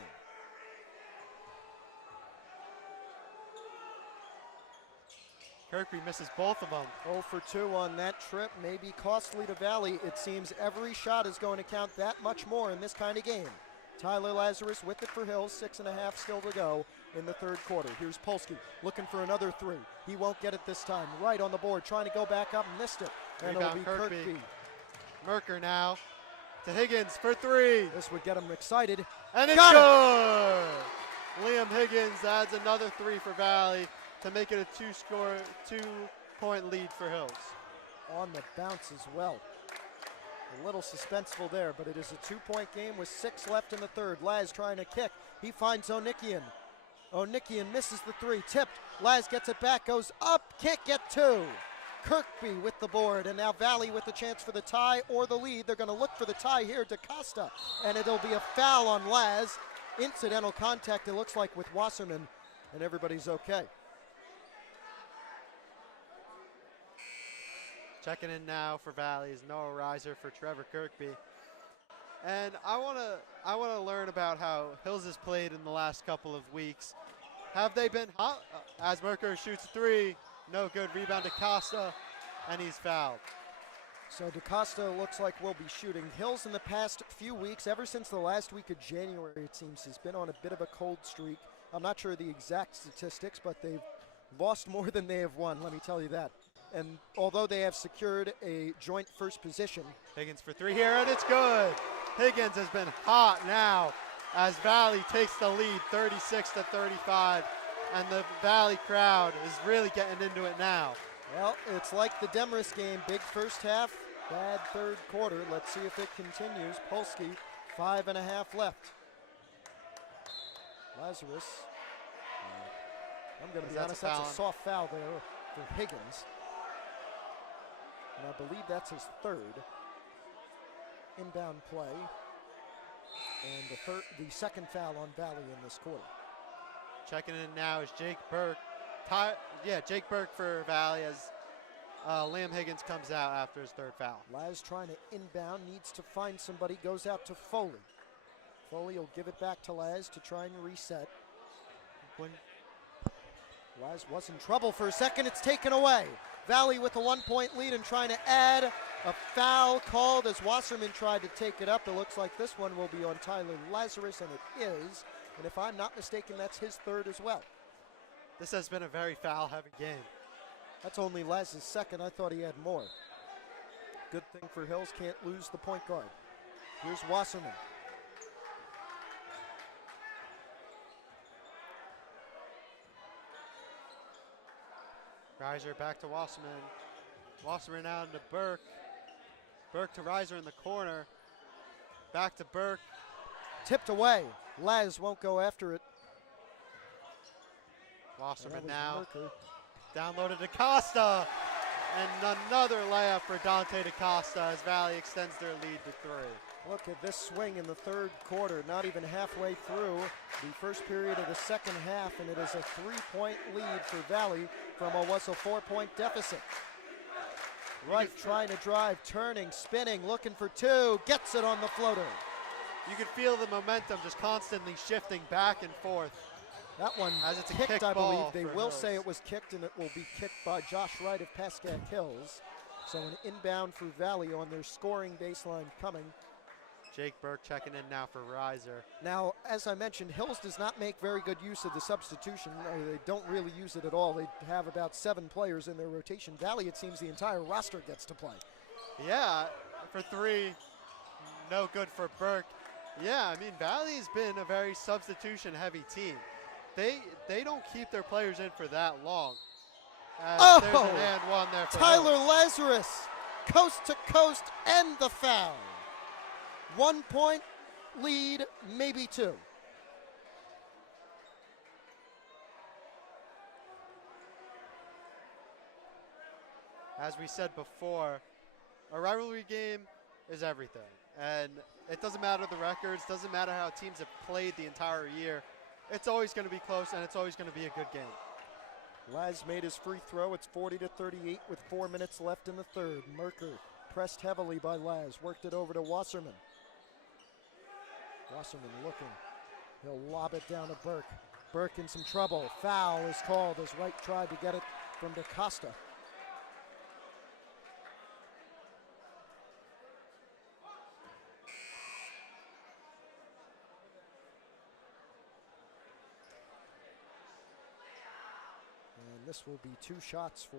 Kirkby misses both of them. 0 for 2 on that trip, may be costly to Valley. It seems every shot is going to count that much more in this kind of game. Tyler Lazarus with it for Hills, 6.5 still to go in the third quarter. Here's Polsky looking for another 3. He won't get it this time. Right on the board, trying to go back up, missed it. And it'll be Kirkby. Merker now to Higgins for 3. This would get him excited. And it's good! Liam Higgins adds another 3 for Valley to make it a 2-point lead for Hills. On the bounce as well. A little suspenseful there, but it is a 2-point game with 6 left in the third. Laz trying to kick. He finds Onikian. Onikian misses the 3, tipped. Laz gets it back, goes up, can't get 2. Kirkby with the board, and now Valley with the chance for the tie or the lead. They're going to look for the tie here. DaCosta, and it'll be a foul on Laz. Incidental contact, it looks like, with Wasserman, and everybody's okay. Checking in now for Valley is Noah Reiser for Trevor Kirkby. And I want to learn about how Hills has played in the last couple of weeks. Have they been hot? As Merker shoots 3, No good. Rebound to Costa, and he's fouled. So DaCosta looks like we'll be shooting. Hills in the past few weeks, ever since the last week of January, it seems, has been on a bit of a cold streak. I'm not sure the exact statistics, but they've lost more than they have won, let me tell you that. And although they have secured a joint first position. Higgins for three here, and it's good. Higgins has been hot now as Valley takes the lead 36-35, and the Valley crowd is really getting into it now. Well, it's like the Demarest game, big first half, bad third quarter. Let's see if it continues. Polsky, 5.5 left. Lazarus, I'm going to be honest, that's a soft foul there for Higgins. And I believe that's his third inbound play. And the second foul on Valley in this quarter. Checking in now is Jake Burke. Jake Burke for Valley as Liam Higgins comes out after his third foul. Laz trying to inbound, needs to find somebody, goes out to Foley. Foley will give it back to Laz to try and reset. Laz was in trouble for a second, it's taken away. Valley with a 1-point lead and trying to add a foul called as Wasserman tried to take it up. It looks like this one will be on Tyler Lazarus, and it is. And if I'm not mistaken, that's his third as well. This has been a very foul-heavy game. That's only Laz's second. I thought he had more. Good thing for Hills, can't lose the point guard. Here's Wasserman. Reiser back to Wasserman. Wasserman out into Burke. Burke to Reiser in the corner. Back to Burke. Tipped away. Laz won't go after it. Wasserman now. Downloaded to Costa. And another layup for Dante DaCosta as Valley extends their lead to 3. Look at this swing in the third quarter, not even halfway through the first period of the second half, and it is a 3-point lead for Valley from what was a 4-point deficit. Wright trying to drive, turning, spinning, looking for two, gets it on the floater. You can feel the momentum just constantly shifting back and forth. That one as it's kicked, I believe. They will Hills. say it was kicked, and it will be kicked by Josh Wright of Pascack Hills. So an inbound for Valley on their scoring baseline coming. Jake Burke checking in now for Reiser. Now, as I mentioned, Hills does not make very good use of the substitution. They don't really use it at all. They have about 7 players in their rotation. Valley, it seems the entire roster gets to play. Yeah, for 3, no good for Burke. Yeah, I mean, Valley's been a very substitution-heavy team. They don't keep their players in for that long. There's an and one there for Tyler Hills. Lazarus, coast to coast, and the foul. 1-point lead, maybe 2. As we said before, a rivalry game is everything. And it doesn't matter the records, doesn't matter how teams have played the entire year. It's always going to be close, and it's always going to be a good game. Laz made his free throw. It's 40-38 with 4 minutes left in the third. Merker pressed heavily by Laz, worked it over to Wasserman. Wasserman looking. He'll lob it down to Burke. Burke in some trouble. Foul is called as Wright tried to get it from DaCosta. And this will be 2 shots for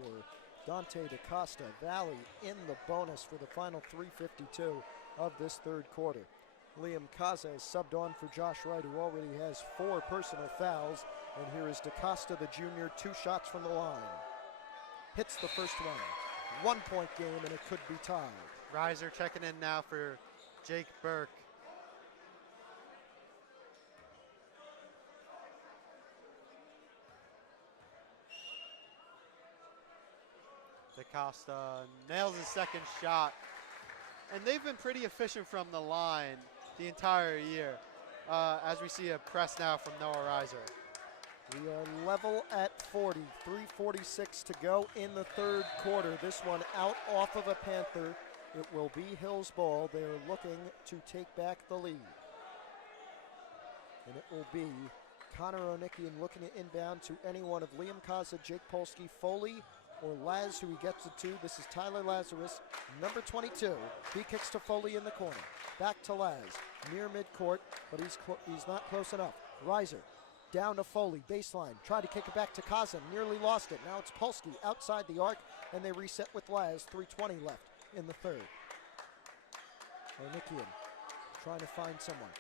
Dante DaCosta. Valley in the bonus for the final 3:52 of this third quarter. Liam Kaza is subbed on for Josh Wright, who already has 4 personal fouls. And here is DaCosta, the junior, 2 shots from the line. Hits the first one. 1-point game, and it could be tied. Reiser checking in now for Jake Burke. DaCosta nails his second shot. And they've been pretty efficient from the line the entire year, as we see a press now from Noah Reiser. We are level at 40, 3:46 to go in the third quarter. This one out off of a Panther. It will be Hills ball. They're looking to take back the lead. And it will be Connor Onikian looking to inbound to any one of Liam Kaza, Jake Polsky, Foley, or Laz, who he gets it to. This is Tyler Lazarus, number 22. He kicks to Foley in the corner. Back to Laz, near midcourt, but he's not close enough. Reiser, down to Foley, baseline. Tried to kick it back to Kazan, nearly lost it. Now it's Polsky outside the arc, and they reset with Laz. 3:20 left in the third. Onikian trying to find someone.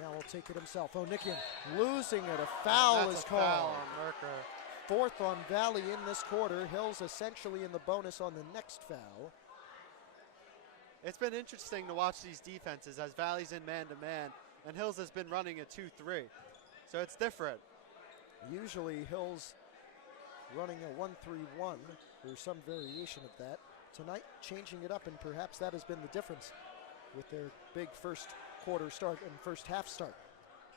Now will take it himself. Onikian losing it. A foul is called. Foul on Merker. Fourth on Valley in this quarter. Hills essentially in the bonus on the next foul. It's been interesting to watch these defenses as Valley's in man-to-man, and Hills has been running a 2-3. So it's different. Usually Hills running a 1-3-1 or some variation of that. Tonight changing it up, and perhaps that has been the difference with their big first quarter start and first half start.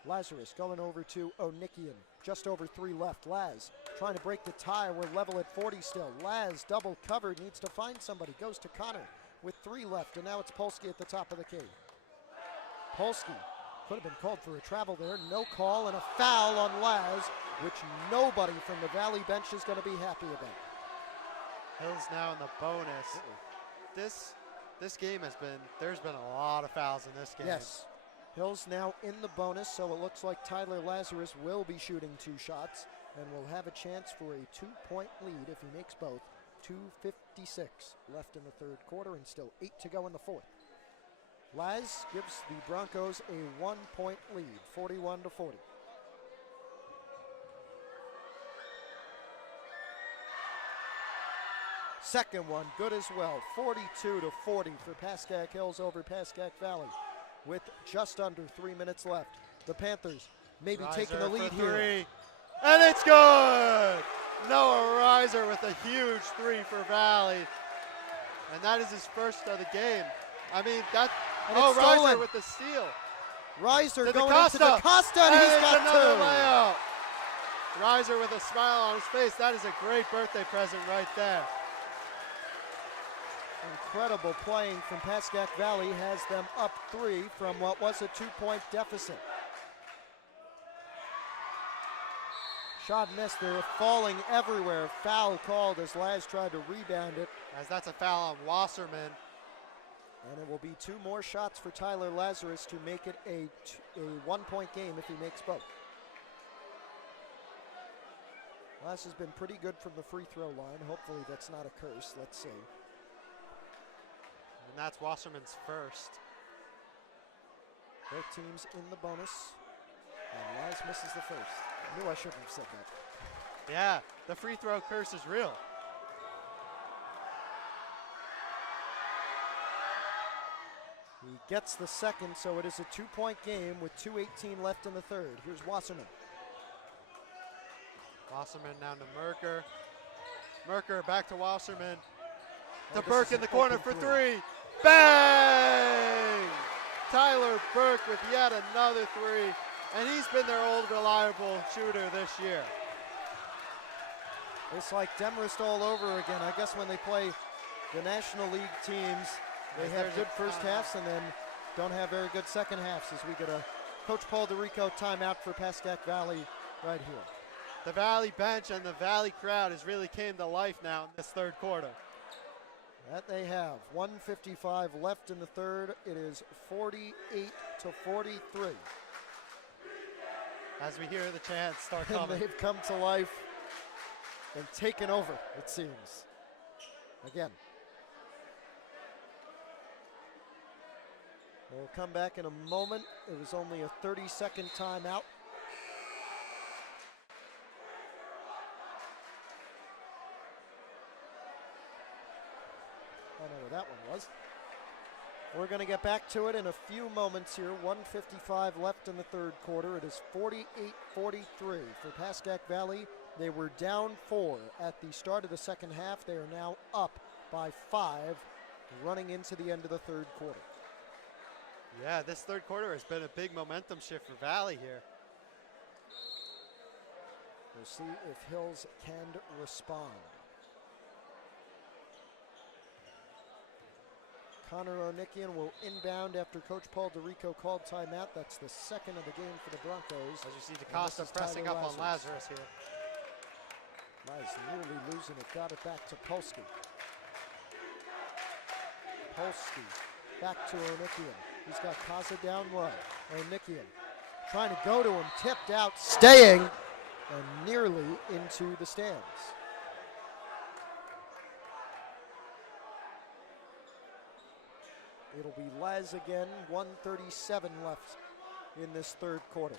Lazarus going over to Onikian. Just over 3 left. Laz trying to break the tie. We're level at 40 still. Laz double covered, needs to find somebody. Goes to Connor with 3 left, and now it's Polsky at the top of the key. Polsky could have been called for a travel there. No call, and a foul on Laz, which nobody from the Valley bench is going to be happy about. Hills now in the bonus. This game there's been a lot of fouls in this game. Yes. Hills now in the bonus, so it looks like Tyler Lazarus will be shooting 2 shots and will have a chance for a 2-point lead if he makes both. 2:56 left in the third quarter and still 8 to go in the fourth. Laz gives the Broncos a 1-point lead, 41-40. Second one, good as well, 42-40 for Pascack Hills over Pascack Valley with just under 3 minutes left. The Panthers maybe taking the lead here. And it's good! Noah Reiser with a huge 3 for Valley. And that is his first of the game. I mean, Reiser with the steal. Reiser going into the Costa, and he's got another 2. Layout. Reiser with a smile on his face. That is a great birthday present right there. Incredible playing from Pascack Valley has them up 3 from what was a 2-point deficit. Shot missed. They're falling everywhere. Foul called as Laz tried to rebound it. As that's a foul on Wasserman. And it will be 2 more shots for Tyler Lazarus to make it a 1-point game if he makes both. Laz has been pretty good from the free throw line. Hopefully that's not a curse. Let's see. And that's Wasserman's first. Both teams in the bonus. And Laz misses the first. I knew I shouldn't have said that. Yeah, the free throw curse is real. He gets the second, so it is a 2-point game with 2:18 left in the third. Here's Wasserman. Wasserman down to Merker. Merker back to Wasserman. Oh, To Burke in the corner for 3. 3. Bang! Tyler Burke with yet another 3. And he's been their old reliable shooter this year. It's like Demarest all over again. I guess when they play the National League teams, they have good first halves and then don't have very good second halves as we get a Coach Paul DeRico timeout for Pascack Valley right here. The Valley bench and the Valley crowd has really came to life now in this third quarter. That they have. 1:55 left in the third. It is 48-43. As we hear the chants start And coming. they've come to life and taken over, it seems. Again. We'll come back in a moment. It was only a 30-second timeout. I don't know where that one was. We're going to get back to it in a few moments here. 1:55 left in the third quarter. It is 48-43 for Pascack Valley. They were down 4 at the start of the second half. They are now up by 5 running into the end of the third quarter. Yeah, this third quarter has been a big momentum shift for Valley here. We'll see if Hills can respond. Connor Onikian will inbound after Coach Paul DeRico called timeout. That's the second of the game for the Broncos. As you see DaCosta pressing up on Lazarus here. Laz nearly losing it, got it back to Polsky. Polsky back to Onikian. He's got Kaza down low. Onikian trying to go to him, tipped out, staying, and nearly into the stands. It'll be Laz again, 1:37 left in this third quarter.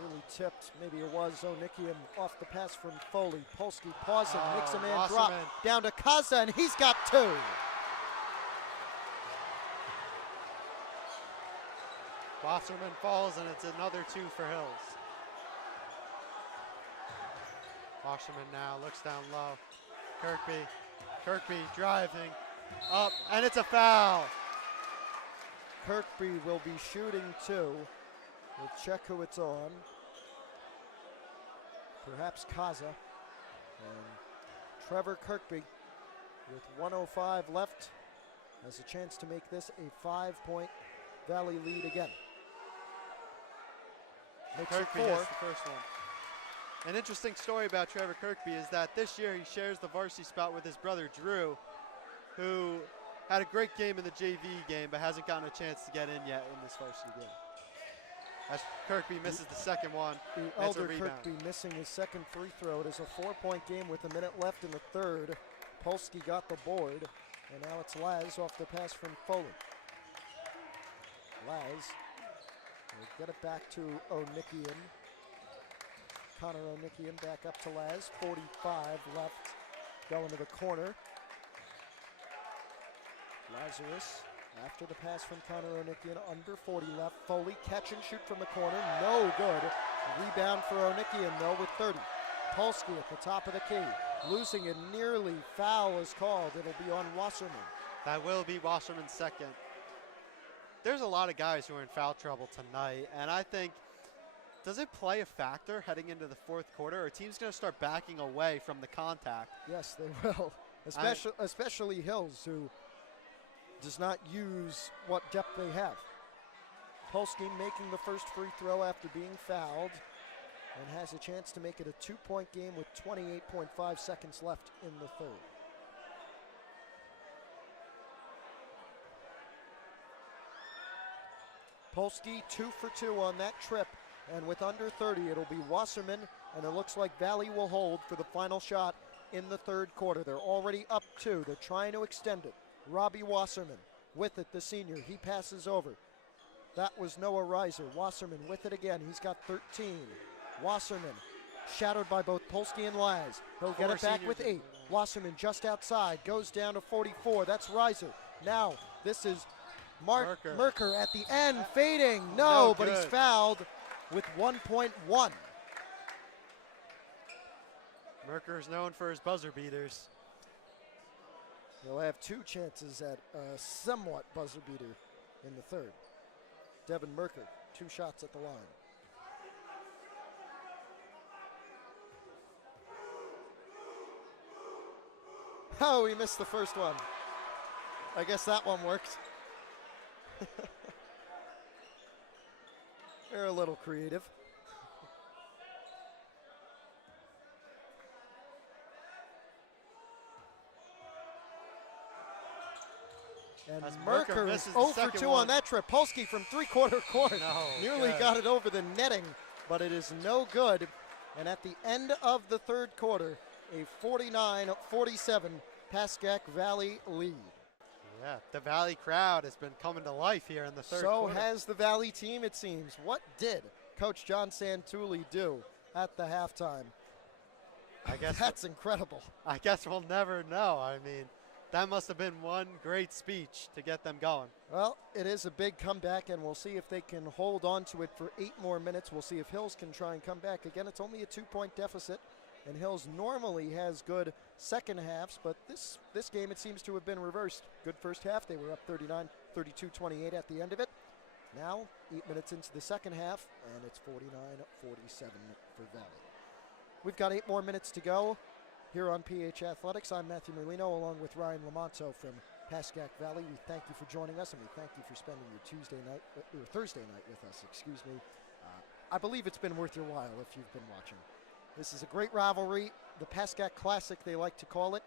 Nearly tipped, maybe it was Onikian off the pass from Foley. Polsky pausing, makes a man drop, down to Kaza, and he's got two. Wasserman falls, and it's another two for Hills. Wasserman now looks down low. Kirkby driving up, and it's a foul. Kirkby will be shooting two. We'll check who it's on. Perhaps Kaza. And Trevor Kirkby, with 1:05 left, has a chance to make this a 5-point Valley lead again. Makes Kirkby it 4. gets the first one. An interesting story about Trevor Kirkby is that this year he shares the varsity spot with his brother Drew, who had a great game in the JV game but hasn't gotten a chance to get in yet in this varsity game. As Kirkby misses the second one, The that's a elder rebound. Kirkby missing his second free throw. It is a 4-point game with a minute left in the third. Polsky got the board, and now it's Laz off the pass from Foley. Laz will get it back to Onikian. Connor Onikian back up to Laz. 45 left, going to the corner. Lazarus after the pass from Connor Onikian, under 40 left. Foley catch and shoot from the corner, no good. Rebound for Onikian though with 30. Polsky at the top of the key, losing it nearly. Foul is called. It'll be on Wasserman. That will be Wasserman's second. There's a lot of guys who are in foul trouble tonight, and I think, does it play a factor heading into the fourth quarter? Are teams going to start backing away from the contact? Yes, they will. Especially Hills, who does not use what depth they have. Polsky making the first free throw after being fouled, and has a chance to make it a 2-point game with 28.5 seconds left in the third. Polsky 2 for 2 on that trip, and with under 30, it'll be Wasserman, and it looks like Valley will hold for the final shot in the third quarter. They're already up 2. They're trying to extend it. Robbie Wasserman with it, the senior. He passes over. That was Noah Reiser. Wasserman with it again. He's got 13. Wasserman shadowed by both Polsky and Laz. He'll get it back with 8. Wasserman just outside, goes down to 44. That's Reiser. Now, this is Merker at the end, fading. No, but he's fouled with 1.1. Merker is known for his buzzer beaters. He'll have 2 chances at a somewhat buzzer beater in the third. Devin Merker, 2 shots at the line. Oh, he missed the first one. I guess that one worked. They're a little creative. And Merker is 0 for 2 on that trip. Polsky from 3-quarter court nearly got it over the netting, but it is no good. And at the end of the third quarter, a 49-47 Pascack Valley lead. Yeah, the Valley crowd has been coming to life here in the third quarter. So has the Valley team, it seems. What did Coach John Santulli do at the halftime? I guess that's incredible. I guess we'll never know. I mean, that must have been one great speech to get them going. Well, it is a big comeback, and we'll see if they can hold on to it for 8 more minutes. We'll see if Hills can try and come back. Again, it's only a 2-point deficit, and Hills normally has good second halves, but this game it seems to have been reversed. Good first half. They were up 32-28 at the end of it. Now, 8 minutes into the second half, and it's 49-47 for Valley. We've got 8 more minutes to go here on PH Athletics. I'm Matthew Merlino along with Ryan Lomanto from Pascack Valley. We thank you for joining us, and we thank you for spending your Thursday night with us, excuse me. I believe it's been worth your while if you've been watching. This is a great rivalry, the Pascack Classic, they like to call it,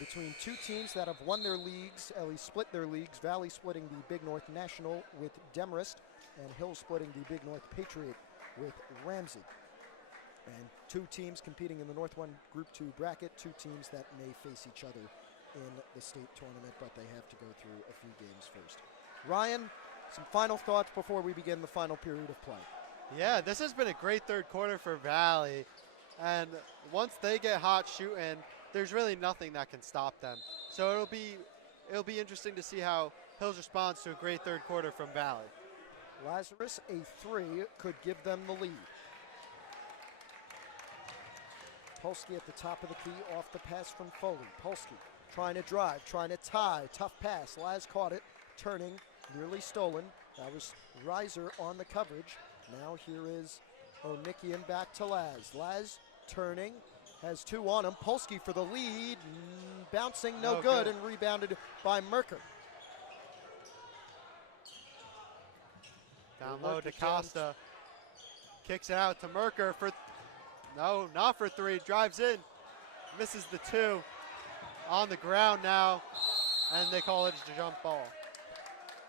between two teams that have won their leagues, at least split their leagues. Valley splitting the Big North National with Demarest, and Hill splitting the Big North Patriot with Ramsey. And two teams competing in the North 1 Group 2 bracket, two teams that may face each other in the state tournament, but they have to go through a few games first. Ryan, some final thoughts before we begin the final period of play. Yeah, this has been a great third quarter for Valley. And once they get hot shooting, there's really nothing that can stop them. So it'll be interesting to see how Hills responds to a great third quarter from Valley. Lazarus, a three could give them the lead. Polsky at the top of the key, off the pass from Foley. Polsky trying to drive, trying to tie, tough pass. Laz caught it, turning, nearly stolen. That was Reiser on the coverage. Now here is Onikian back to Laz. Laz turning, has two on him. Polsky for the lead, bouncing no good, and rebounded by Merker. Down low to Costa. Kicks it out to Merker for, no, not for three. Drives in, misses the two. On the ground now, and they call it a jump ball.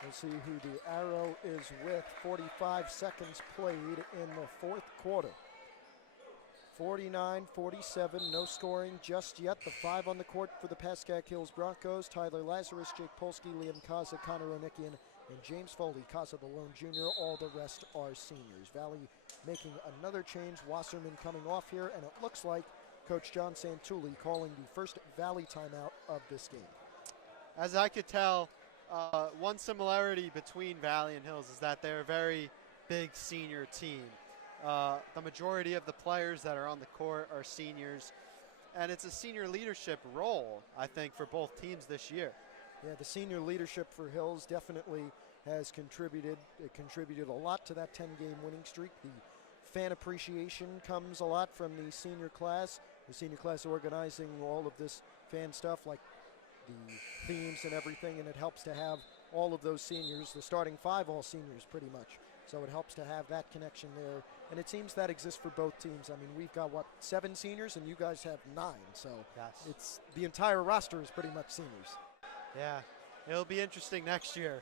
We'll see who the arrow is with. 45 seconds played in the fourth quarter. 49-47, no scoring just yet. The five on the court for the Pascack Hills Broncos: Tyler Lazarus, Jake Polsky, Liam Kaza, Connor Onikian, and James Foley. Kaza the lone junior. All the rest are seniors. Valley making another change. Wasserman coming off here, and it looks like Coach John Santulli calling the first Valley timeout of this game. As I could tell, one similarity between Valley and Hills is that they're a very big senior team. The majority of the players that are on the court are seniors, and it's a senior leadership role, I think, for both teams this year. Yeah, the senior leadership for Hills definitely has contributed. It contributed a lot to that 10-game winning streak. The fan appreciation comes a lot from the senior class. The senior class organizing all of this fan stuff, like the themes and everything, and it helps to have all of those seniors, the starting five all seniors pretty much. So it helps to have that connection there, and it seems that exists for both teams. I mean, we've got, what, 7 seniors, and you guys have 9, so yes. It's the entire roster is pretty much seniors. Yeah, it'll be interesting next year.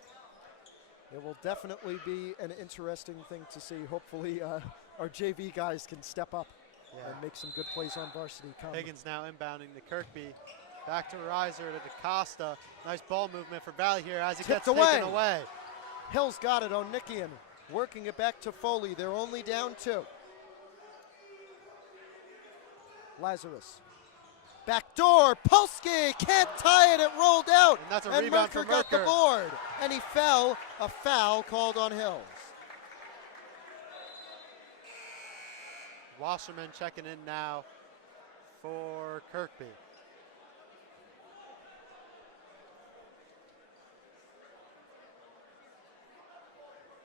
It will definitely be an interesting thing to see. Hopefully our JV guys can step up and make some good plays on varsity. Higgins now inbounding to Kirkby. Back to Reiser to DeCosta. Nice ball movement for Valley here as he gets taken away. Hills got it. Onikian working it back to Foley. They're only down 2. Lazarus. Back door. Polsky can't tie it. It rolled out. And that's a and rebound Merker for got the Merker. board. And he fell. A foul called on Hills. Wasserman checking in now for Kirkby.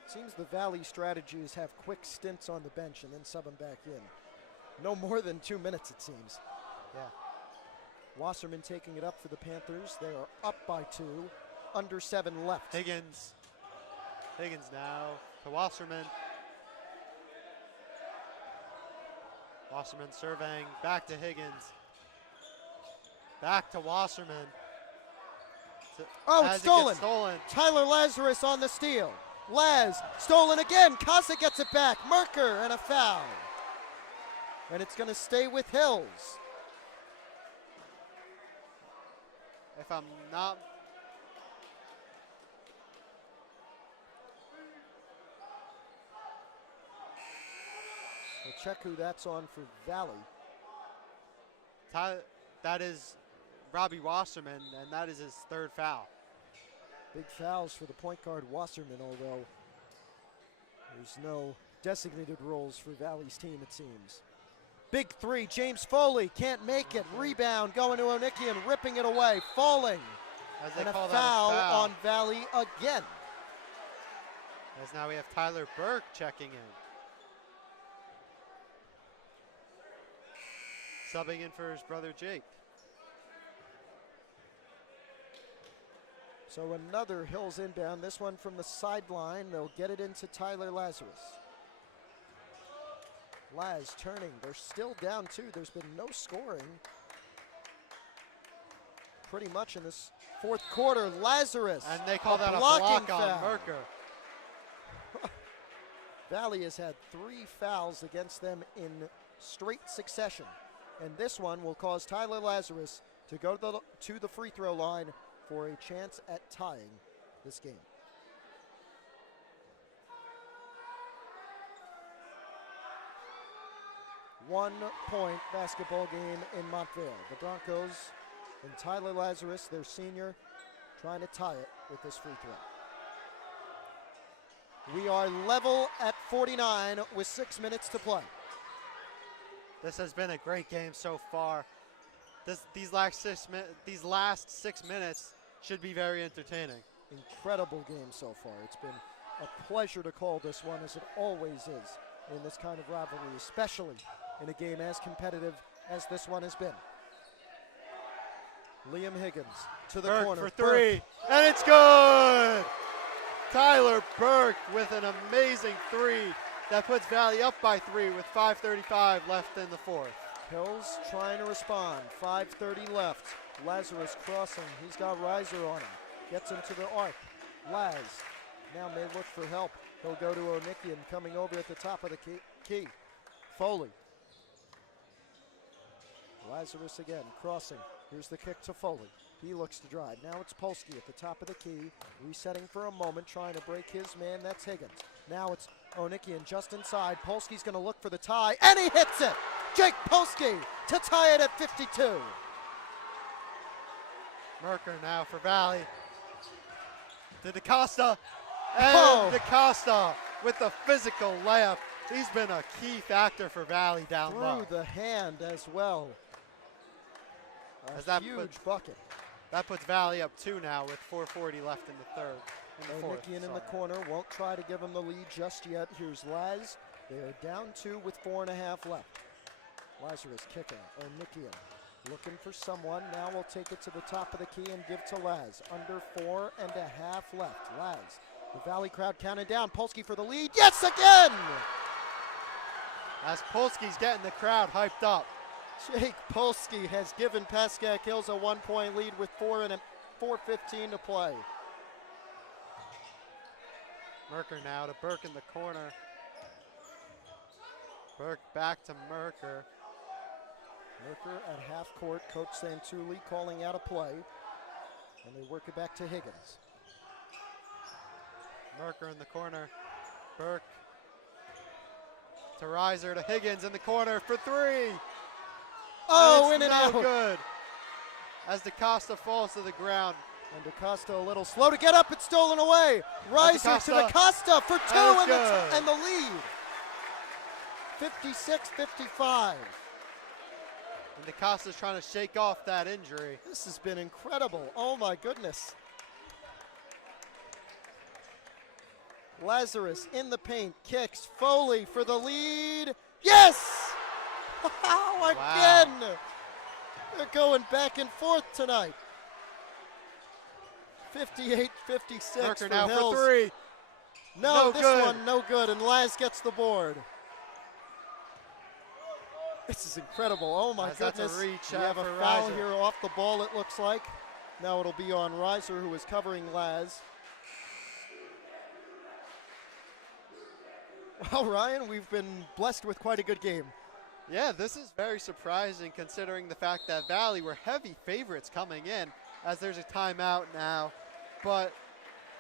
Seems the Valley strategy is have quick stints on the bench and then sub them back in. No more than 2 minutes, it seems. Yeah. Wasserman taking it up for the Panthers. They are up by 2, under 7 left. Higgins now to Wasserman. Wasserman surveying, back to Higgins. Back to Wasserman. Oh, it's stolen. Stolen. Tyler Lazarus on the steal. Laz, stolen again. Kaza gets it back. Merker, and a foul. And it's going to stay with Hills. If I'm not... We'll check who that's on for Valley. That is Robbie Wasserman, and that is his 3rd foul. Big fouls for the point guard Wasserman, although there's no designated roles for Valley's team, it seems. Big 3, James Foley can't make it. Rebound going to Onikian, ripping it away, falling. And a foul on Valley again. As now we have Tyler Burke checking in. Subbing in for his brother Jake. So another Hills inbound, this one from the sideline. They'll get it into Tyler Lazarus. Laz turning, they're still down 2. There's been no scoring pretty much in this fourth quarter. Lazarus. And they call that a blocking block on foul. Merker. Valley has had 3 fouls against them in straight succession. And this one will cause Tyler Lazarus to go to the free throw line for a chance at tying this game. One-point basketball game in Montvale. The Broncos and Tyler Lazarus, their senior, trying to tie it with this free throw. We are level at 49 with 6 minutes to play. This has been a great game so far. These last 6 minutes should be very entertaining. Incredible game so far. It's been a pleasure to call this one, as it always is in this kind of rivalry, especially in a game as competitive as this one has been. Liam Higgins to the Burke corner. for 3, and it's good! Tyler Burke with an amazing 3 that puts Valley up by 3 with 5:35 left in the fourth. Hills trying to respond. 5:30 left. Lazarus crossing. He's got Reiser on him. Gets him to the arc. Laz now may look for help. He'll go to Onikian coming over at the top of the key. Foley. Lazarus again crossing. Here's the kick to Foley. He looks to drive. Now it's Polsky at the top of the key, resetting for a moment, trying to break his man. That's Higgins. Now it's Onikian just inside. Polsky's going to look for the tie, and he hits it! Jake Polsky to tie it at 52. Merker now for Valley. To DaCosta, and DaCosta with the physical layup. He's been a key factor for Valley down low. Through the hand as well. A huge bucket. That puts Valley up 2 now with 4:40 left in the third. Onikian in the corner, won't try to give him the lead just yet. Here's Laz. They are down 2 with 4.5 left. Lazarus kicking. Onikian looking for someone. Now we'll take it to the top of the key and give to Laz. Under 4.5 left. Laz. The Valley crowd counting down. Polsky for the lead. Yes, again! As Polsky's getting the crowd hyped up. Jake Polsky has given Pascack Hills a 1-point lead with 4:15 to play. Merker now to Burke in the corner. Burke back to Merker. Merker at half court. Coach Santulli calling out a play. And they work it back to Higgins. Merker in the corner. Burke to Reiser to Higgins in the corner for 3. Oh, in and no out. Good. As DaCosta falls to the ground. And DaCosta a little slow to get up. It's stolen away. Reiser to DaCosta for 2 and the lead. 56-55. And DaCosta's trying to shake off that injury. This has been incredible. Oh my goodness. Lazarus in the paint, kicks. Foley for the lead. Yes! Again! Wow. They're going back and forth tonight. 58-56 Merker for now Hills. for 3. No, this one no good, and Laz gets the board. This is incredible. Oh my goodness. That's a reach we have a foul Reiser. here off the ball, it looks like. Now it'll be on Reiser, who is covering Laz. Well, Ryan, we've been blessed with quite a good game. Yeah, this is very surprising considering the fact that Valley were heavy favorites coming in, as there's a timeout now. But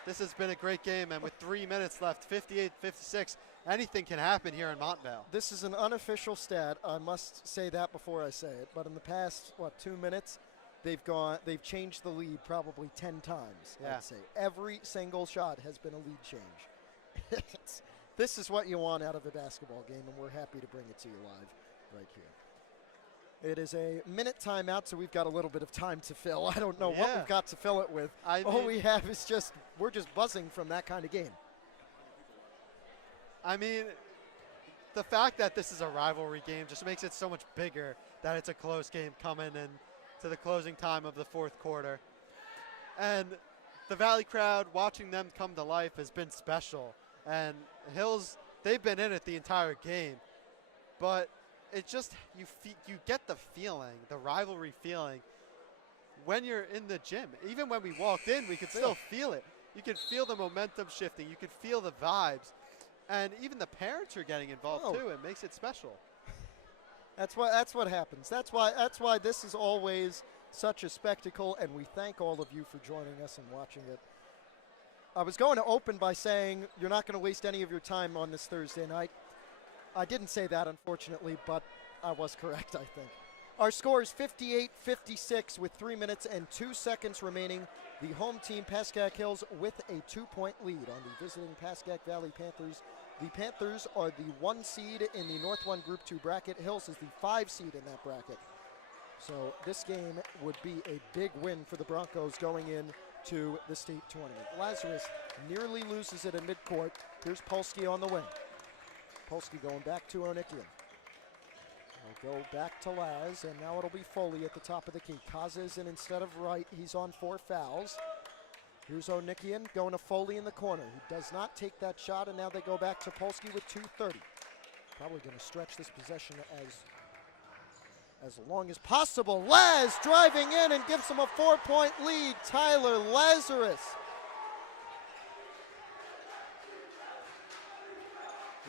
this has been a great game, and with 3 minutes left, 58-56, anything can happen here in Montvale. This is an unofficial stat. I must say that before I say it. But in the past, 2 minutes, they've changed the lead probably 10 times, yeah. I'd say. Every single shot has been a lead change. This is what you want out of a basketball game, and we're happy to bring it to you live right here. It is a minute timeout, so we've got a little bit of time to fill. I don't know what we've got to fill it with. All we have is we're just buzzing from that kind of game. I mean, the fact that this is a rivalry game just makes it so much bigger that it's a close game coming in to the closing time of the fourth quarter. And the Valley crowd, watching them come to life has been special. And Hills, they've been in it the entire game. But it just, you get the feeling, the rivalry feeling, when you're in the gym. Even when we walked in, we could still feel it. You could feel the momentum shifting. You could feel the vibes. And even the parents are getting involved too. It makes it special. That's what happens. That's why this is always such a spectacle, and we thank all of you for joining us and watching it. I was going to open by saying you're not going to waste any of your time on this Thursday night. I didn't say that, unfortunately, but I was correct, I think. Our score is 58-56 with 3 minutes and 2 seconds remaining. The home team, Pascack Hills, with a 2-point lead on the visiting Pascack Valley Panthers. The Panthers are the 1 seed in the North 1 Group 2 bracket. Hills is the 5 seed in that bracket. So this game would be a big win for the Broncos going into the state tournament. Lazarus nearly loses it in midcourt. Here's Polsky on the wing. Polsky going back to Onikian. They'll go back to Laz, and now it'll be Foley at the top of the key. Kaza is in instead of Wright. He's on 4 fouls. Here's Onikian going to Foley in the corner. He does not take that shot, and now they go back to Polsky with 2:30. Probably going to stretch this possession as long as possible. Laz driving in and gives him a 4-point lead. Tyler Lazarus.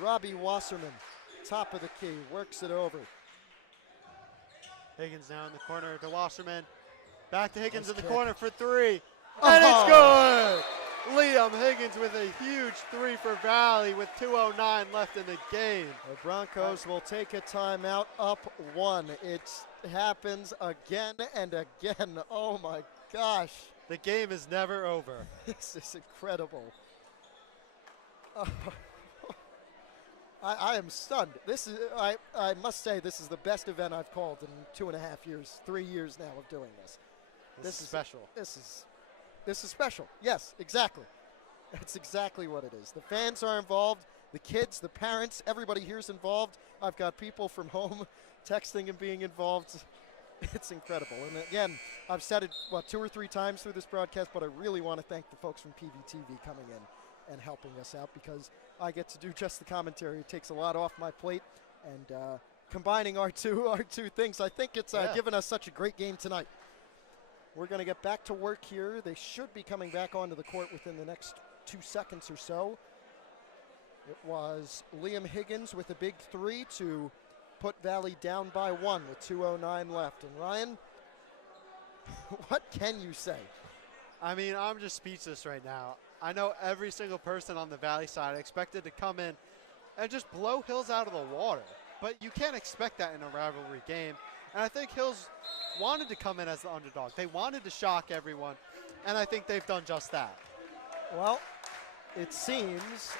Robbie Wasserman, top of the key, works it over. Higgins now in the corner to Wasserman. Back to Higgins Nice in the kick. corner for 3. And it's good! Liam Higgins with a huge 3 for Valley with 2:09 left in the game. The Broncos will take a timeout, up 1. It happens again and again. Oh my gosh. The game is never over. This is incredible. I am stunned. This is, I must say, this is the best event I've called in 2.5 years, 3 years now of doing this. This is special. This is special. Yes, exactly. That's exactly what it is. The fans are involved, the kids, the parents, everybody here is involved. I've got people from home texting and being involved. It's incredible. And again, I've said it, 2 or 3 times through this broadcast, but I really want to thank the folks from PVTV coming in and helping us out, because I get to do just the commentary. It takes a lot off my plate, and combining our two things, I think it's given us such a great game tonight. We're going to get back to work here. They should be coming back onto the court within the next 2 seconds or so. It was Liam Higgins with a big 3 to put Valley down by 1 with 2:09 left. And Ryan, what can you say? I mean, I'm just speechless right now. I know every single person on the Valley side expected to come in and just blow Hills out of the water. But you can't expect that in a rivalry game. And I think Hills wanted to come in as the underdog. They wanted to shock everyone, and I think they've done just that. Well, it seems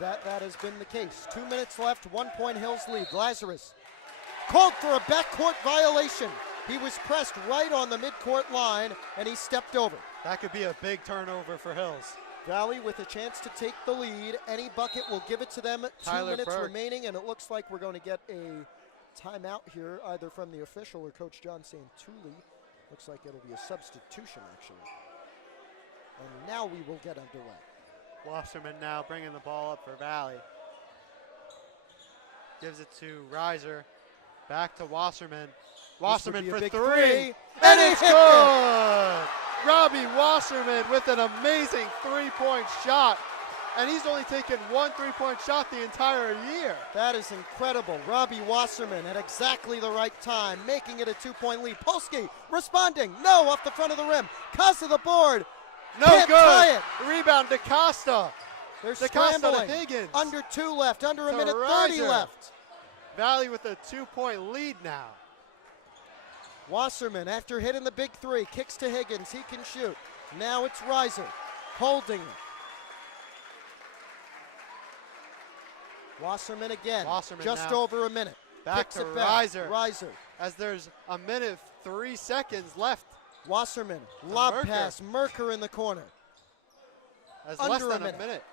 that has been the case. 2 minutes left, 1-point Hills lead. Lazarus called for a backcourt violation. He was pressed right on the midcourt line, and he stepped over. That could be a big turnover for Hills. Valley with a chance to take the lead. Any bucket will give it to them. 2 minutes remaining, and it looks like we're going to get a timeout here, either from the official or Coach John Santulli. Looks like it'll be a substitution, actually. And now we will get underway. Wasserman now bringing the ball up for Valley. Gives it to Reiser. Back to Wasserman. Wasserman for 3. And it's good! Robbie Wasserman with an amazing 3-point shot. And he's only taken 1 3-point shot the entire year. That is incredible. Robbie Wasserman at exactly the right time, making it a 2-point lead. Polsky responding. No, off the front of the rim. Costa the board. No Can't good. tie it. Rebound to Costa. They're DaCosta scrambling. to Higgins. Under 2 left. Under a To minute 30 Reiser. left. Valley with a 2-point lead now. Wasserman, after hitting the big 3, kicks to Higgins. He can shoot. Now it's Reiser holding it. Wasserman again. Wasserman just now. over a minute. Back Kicks to it back. Reiser. Reiser. As there's a minute 3 seconds left. Wasserman, lob Merker. pass. Merker in the corner. As Under less a than minute. a minute.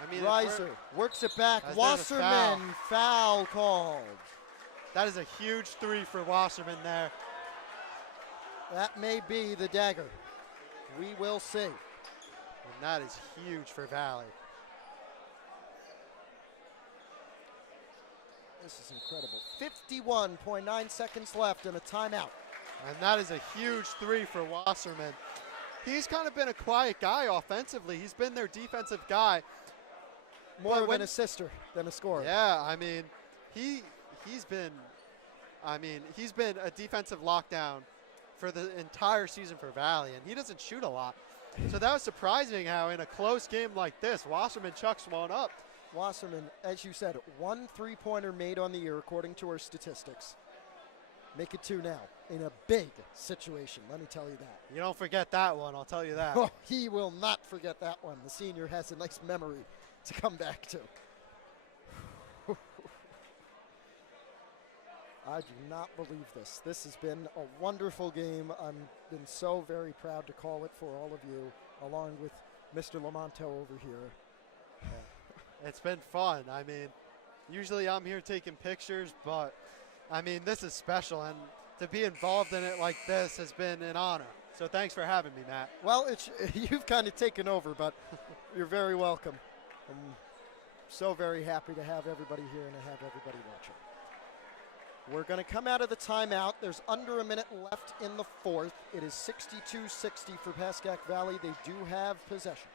I mean, Reiser works it back. As there's a foul. Wasserman, foul called. That is a huge 3 for Wasserman there. That may be the dagger. We will see. And that is huge for Valley. This is incredible. 51.9 seconds left and a timeout. And that is a huge three for Wasserman. He's kind of been a quiet guy offensively. He's been their defensive guy. More of an assister than a scorer. Yeah, I mean, he's been a defensive lockdown for the entire season for Valley, and he doesn't shoot a lot. So that was surprising how in a close game like this, Wasserman chucks one up. Wasserman, as you said, 1 3-pointer made on the year according to our statistics. Make it 2 now in a big situation, let me tell you that. You don't forget that one, I'll tell you that. Oh, he will not forget that one. The senior has a nice memory to come back to. I do not believe this. This has been a wonderful game. I've been so very proud to call it for all of you, along with Mr. Lomanto over here. It's been fun. I mean, usually I'm here taking pictures, but I mean, this is special, and to be involved in it like this has been an honor. So thanks for having me, Matt. Well, you've kind of taken over, but you're very welcome. I'm so very happy to have everybody here and to have everybody watching. We're going to come out of the timeout. There's under a minute left in the fourth. It is 62-60 for Pascack Valley. They do have possession.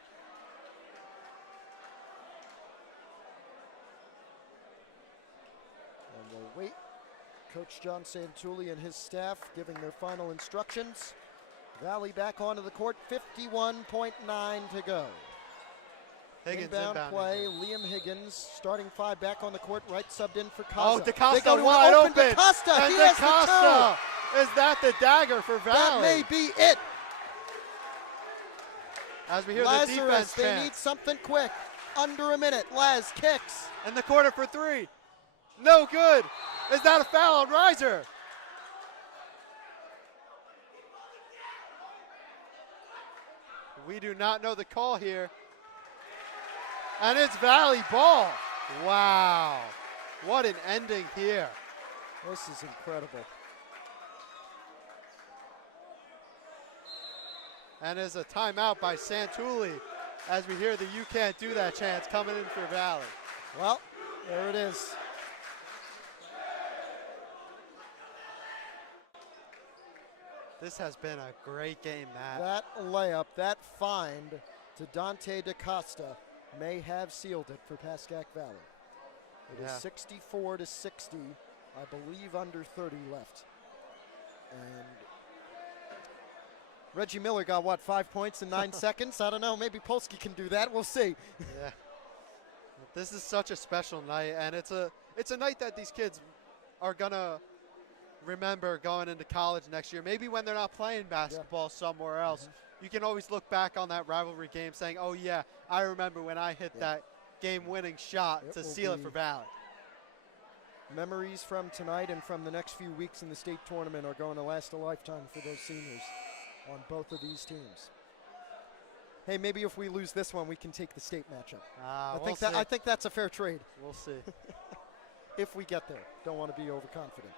And we'll wait. Coach John Santulli and his staff giving their final instructions. Valley back onto the court, 51.9 to go. Higgins inbound play, here. Liam Higgins, starting 5 back on the court, right subbed in for Oh, Casa. DaCosta wide open. DaCosta, And he has DaCosta, the is that the dagger for two. Valley? That may be it. As we hear Lazarus, the defense they chant. need something quick. Under a minute, Laz kicks. In the corner for 3. No good. Is that a foul on Reiser? We do not know the call here. And it's Valley ball. Wow. What an ending here. This is incredible. And as a timeout by Santulli, as we hear the "you can't do that" chants coming in for Valley. Well, there it is. This has been a great game, Matt. That layup, that find to Dante DaCosta may have sealed it for Pascack Valley. It is 64-60, I believe under 30 left. And Reggie Miller got, what, 5 points in 9 seconds? I don't know, maybe Polsky can do that, we'll see. Yeah. This is such a special night, and it's a night that these kids are gonna remember going into college next year. Maybe when they're not playing basketball somewhere else, you can always look back on that rivalry game saying, oh yeah, I remember when I hit that game-winning shot to seal it for Valley. Memories from tonight and from the next few weeks in the state tournament are going to last a lifetime for those seniors on both of these teams. Hey, maybe if we lose this one, we can take the state matchup. I think that's a fair trade. We'll see. If we get there. Don't want to be overconfident.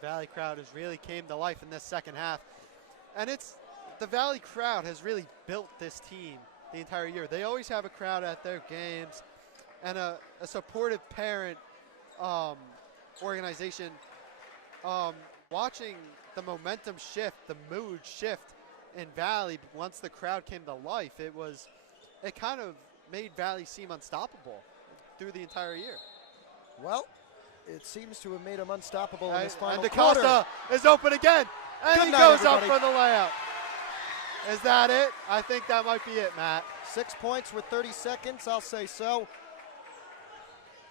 The Valley crowd has really came to life in this second half. And the Valley crowd has really built this team the entire year. They always have a crowd at their games and a supportive parent organization. Watching the momentum shift, the mood shift in Valley once the crowd came to life, it kind of made Valley seem unstoppable through the entire year. Well, it seems to have made him unstoppable in this final and quarter. DaCosta is open again, and Good he night, goes everybody. up for the layup. Is that it? I think that might be it, Matt. 6 points with 30 seconds, I'll say so.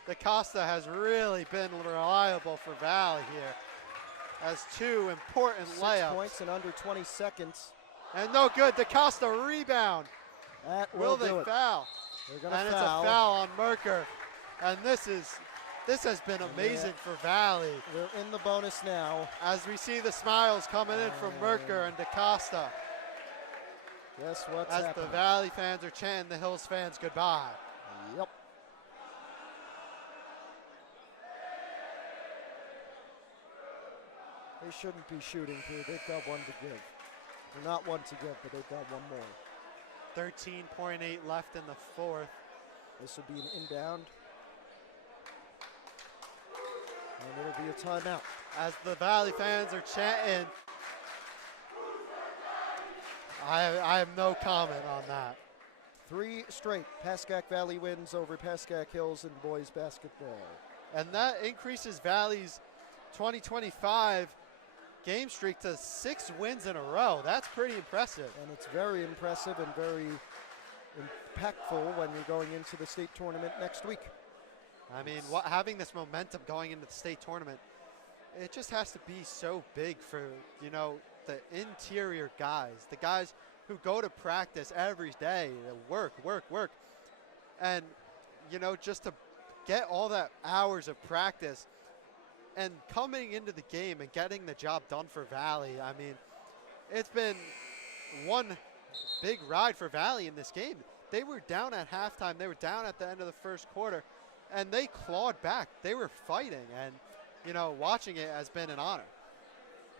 DaCosta has really been reliable for Valley here. Has 2 important 6 layups. points in under 20 seconds. And no good. DaCosta rebound. That Will do they it. foul? They're going to And foul. it's a foul on Merker. And this has been amazing for Valley. They're in the bonus now. As we see the smiles coming in from Merker and DaCosta. Guess what's As happening? the Valley fans are chanting the Hills fans goodbye. Yep. They shouldn't be shooting here. They've got one to give. They're not one to give, but they've got one more. 13.8 left in the fourth. This will be an inbound. And it'll be a timeout. As the Valley fans are chanting, I have no comment on that. 3 straight Pascack Valley wins over Pascack Hills in boys basketball. And that increases Valley's 2025 game streak to 6 wins in a row. That's pretty impressive. And it's very impressive and very impactful when you're going into the state tournament next week. I mean, having this momentum going into the state tournament, it just has to be so big for, you know, the interior guys, the guys who go to practice every day, work. And, you know, just to get all that hours of practice and coming into the game and getting the job done for Valley. I mean, it's been one big ride for Valley in this game. They were down at halftime. They were down at the end of the first quarter, and they clawed back. They were fighting, and, you know, watching it has been an honor.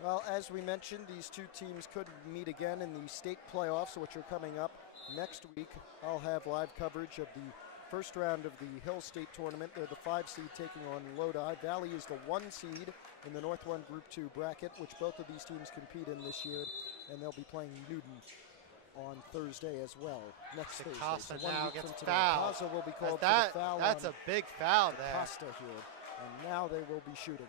Well, as we mentioned, these two teams could meet again in the state playoffs, which are coming up next week. I'll have live coverage of the first round of the Hill State Tournament. They're the 5 seed taking on Lodi. Valley is the 1 seed in the North 1 Group 2 bracket, which both of these teams compete in this year, and they'll be playing Newton on Thursday as well, next Thursday. Costa So 1 now week gets from today. fouled. Costa will be called That, for the foul. that's on a big foul there. Costa here, and now they will be shooting.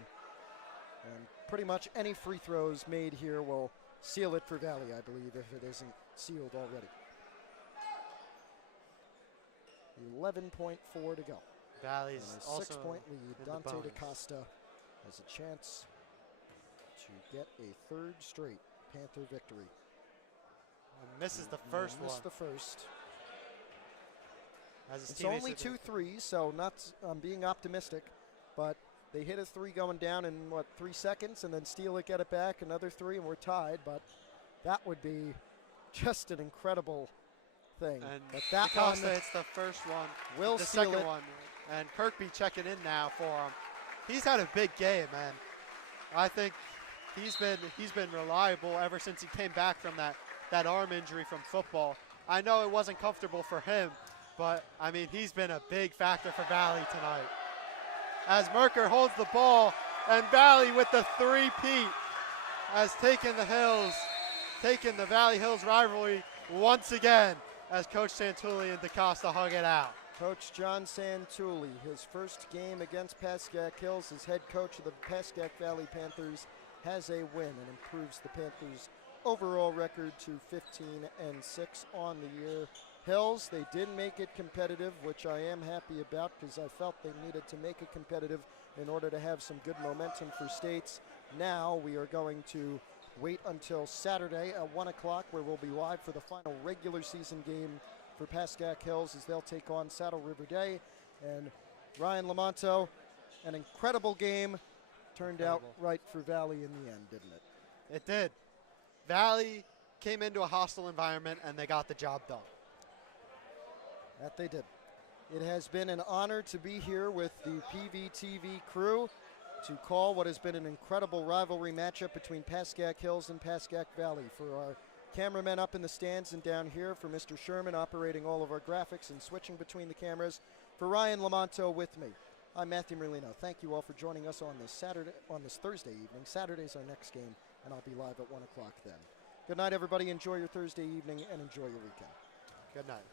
And pretty much any free throws made here will seal it for Valley, I believe, if it isn't sealed already. 11.4 to go. Valley's and a also 6-point lead. in the Dante bonus. DaCosta has a chance to get a 3rd straight Panther victory. And misses the first one. Missed the first. As his It's teammates only have 2 been- threes, so not I'm being optimistic, but they hit a 3 going down in, 3 seconds, and then steal it, get it back, another 3, and we're tied, but that would be just an incredible thing. And But that DaCosta one hits the first one, will the seal second it. one, and Kirkby checking in now for him. He's had a big game, and I think he's been reliable ever since he came back from that arm injury from football. I know it wasn't comfortable for him, but I mean, he's been a big factor for Valley tonight. As Merker holds the ball, and Valley with the 3-peat has taken the Valley Hills rivalry once again, as Coach Santulli and DaCosta hug it out. Coach John Santulli, his first game against Pascack Hills as head coach of the Pascack Valley Panthers, has a win and improves the Panthers' overall record to 15-6 on the year. Hills, they did make it competitive, which I am happy about because I felt they needed to make it competitive in order to have some good momentum for states. Now we are going to wait until Saturday at 1 o'clock where we'll be live for the final regular season game for Pascack Hills as they'll take on Saddle River Day. And Ryan Lomanto, an incredible game. Turned out right for Valley in the end, didn't it? It did. Valley came into a hostile environment, and they got the job done. That they did. It has been an honor to be here with the PVTV crew to call what has been an incredible rivalry matchup between Pascack Hills and Pascack Valley. For our cameramen up in the stands and down here, for Mr. Sherman operating all of our graphics and switching between the cameras, for Ryan Lomanto with me, I'm Matthew Merlino. Thank you all for joining us on this Thursday evening. Saturday's our next game, and I'll be live at 1 o'clock then. Good night, everybody. Enjoy your Thursday evening and enjoy your weekend. Good night.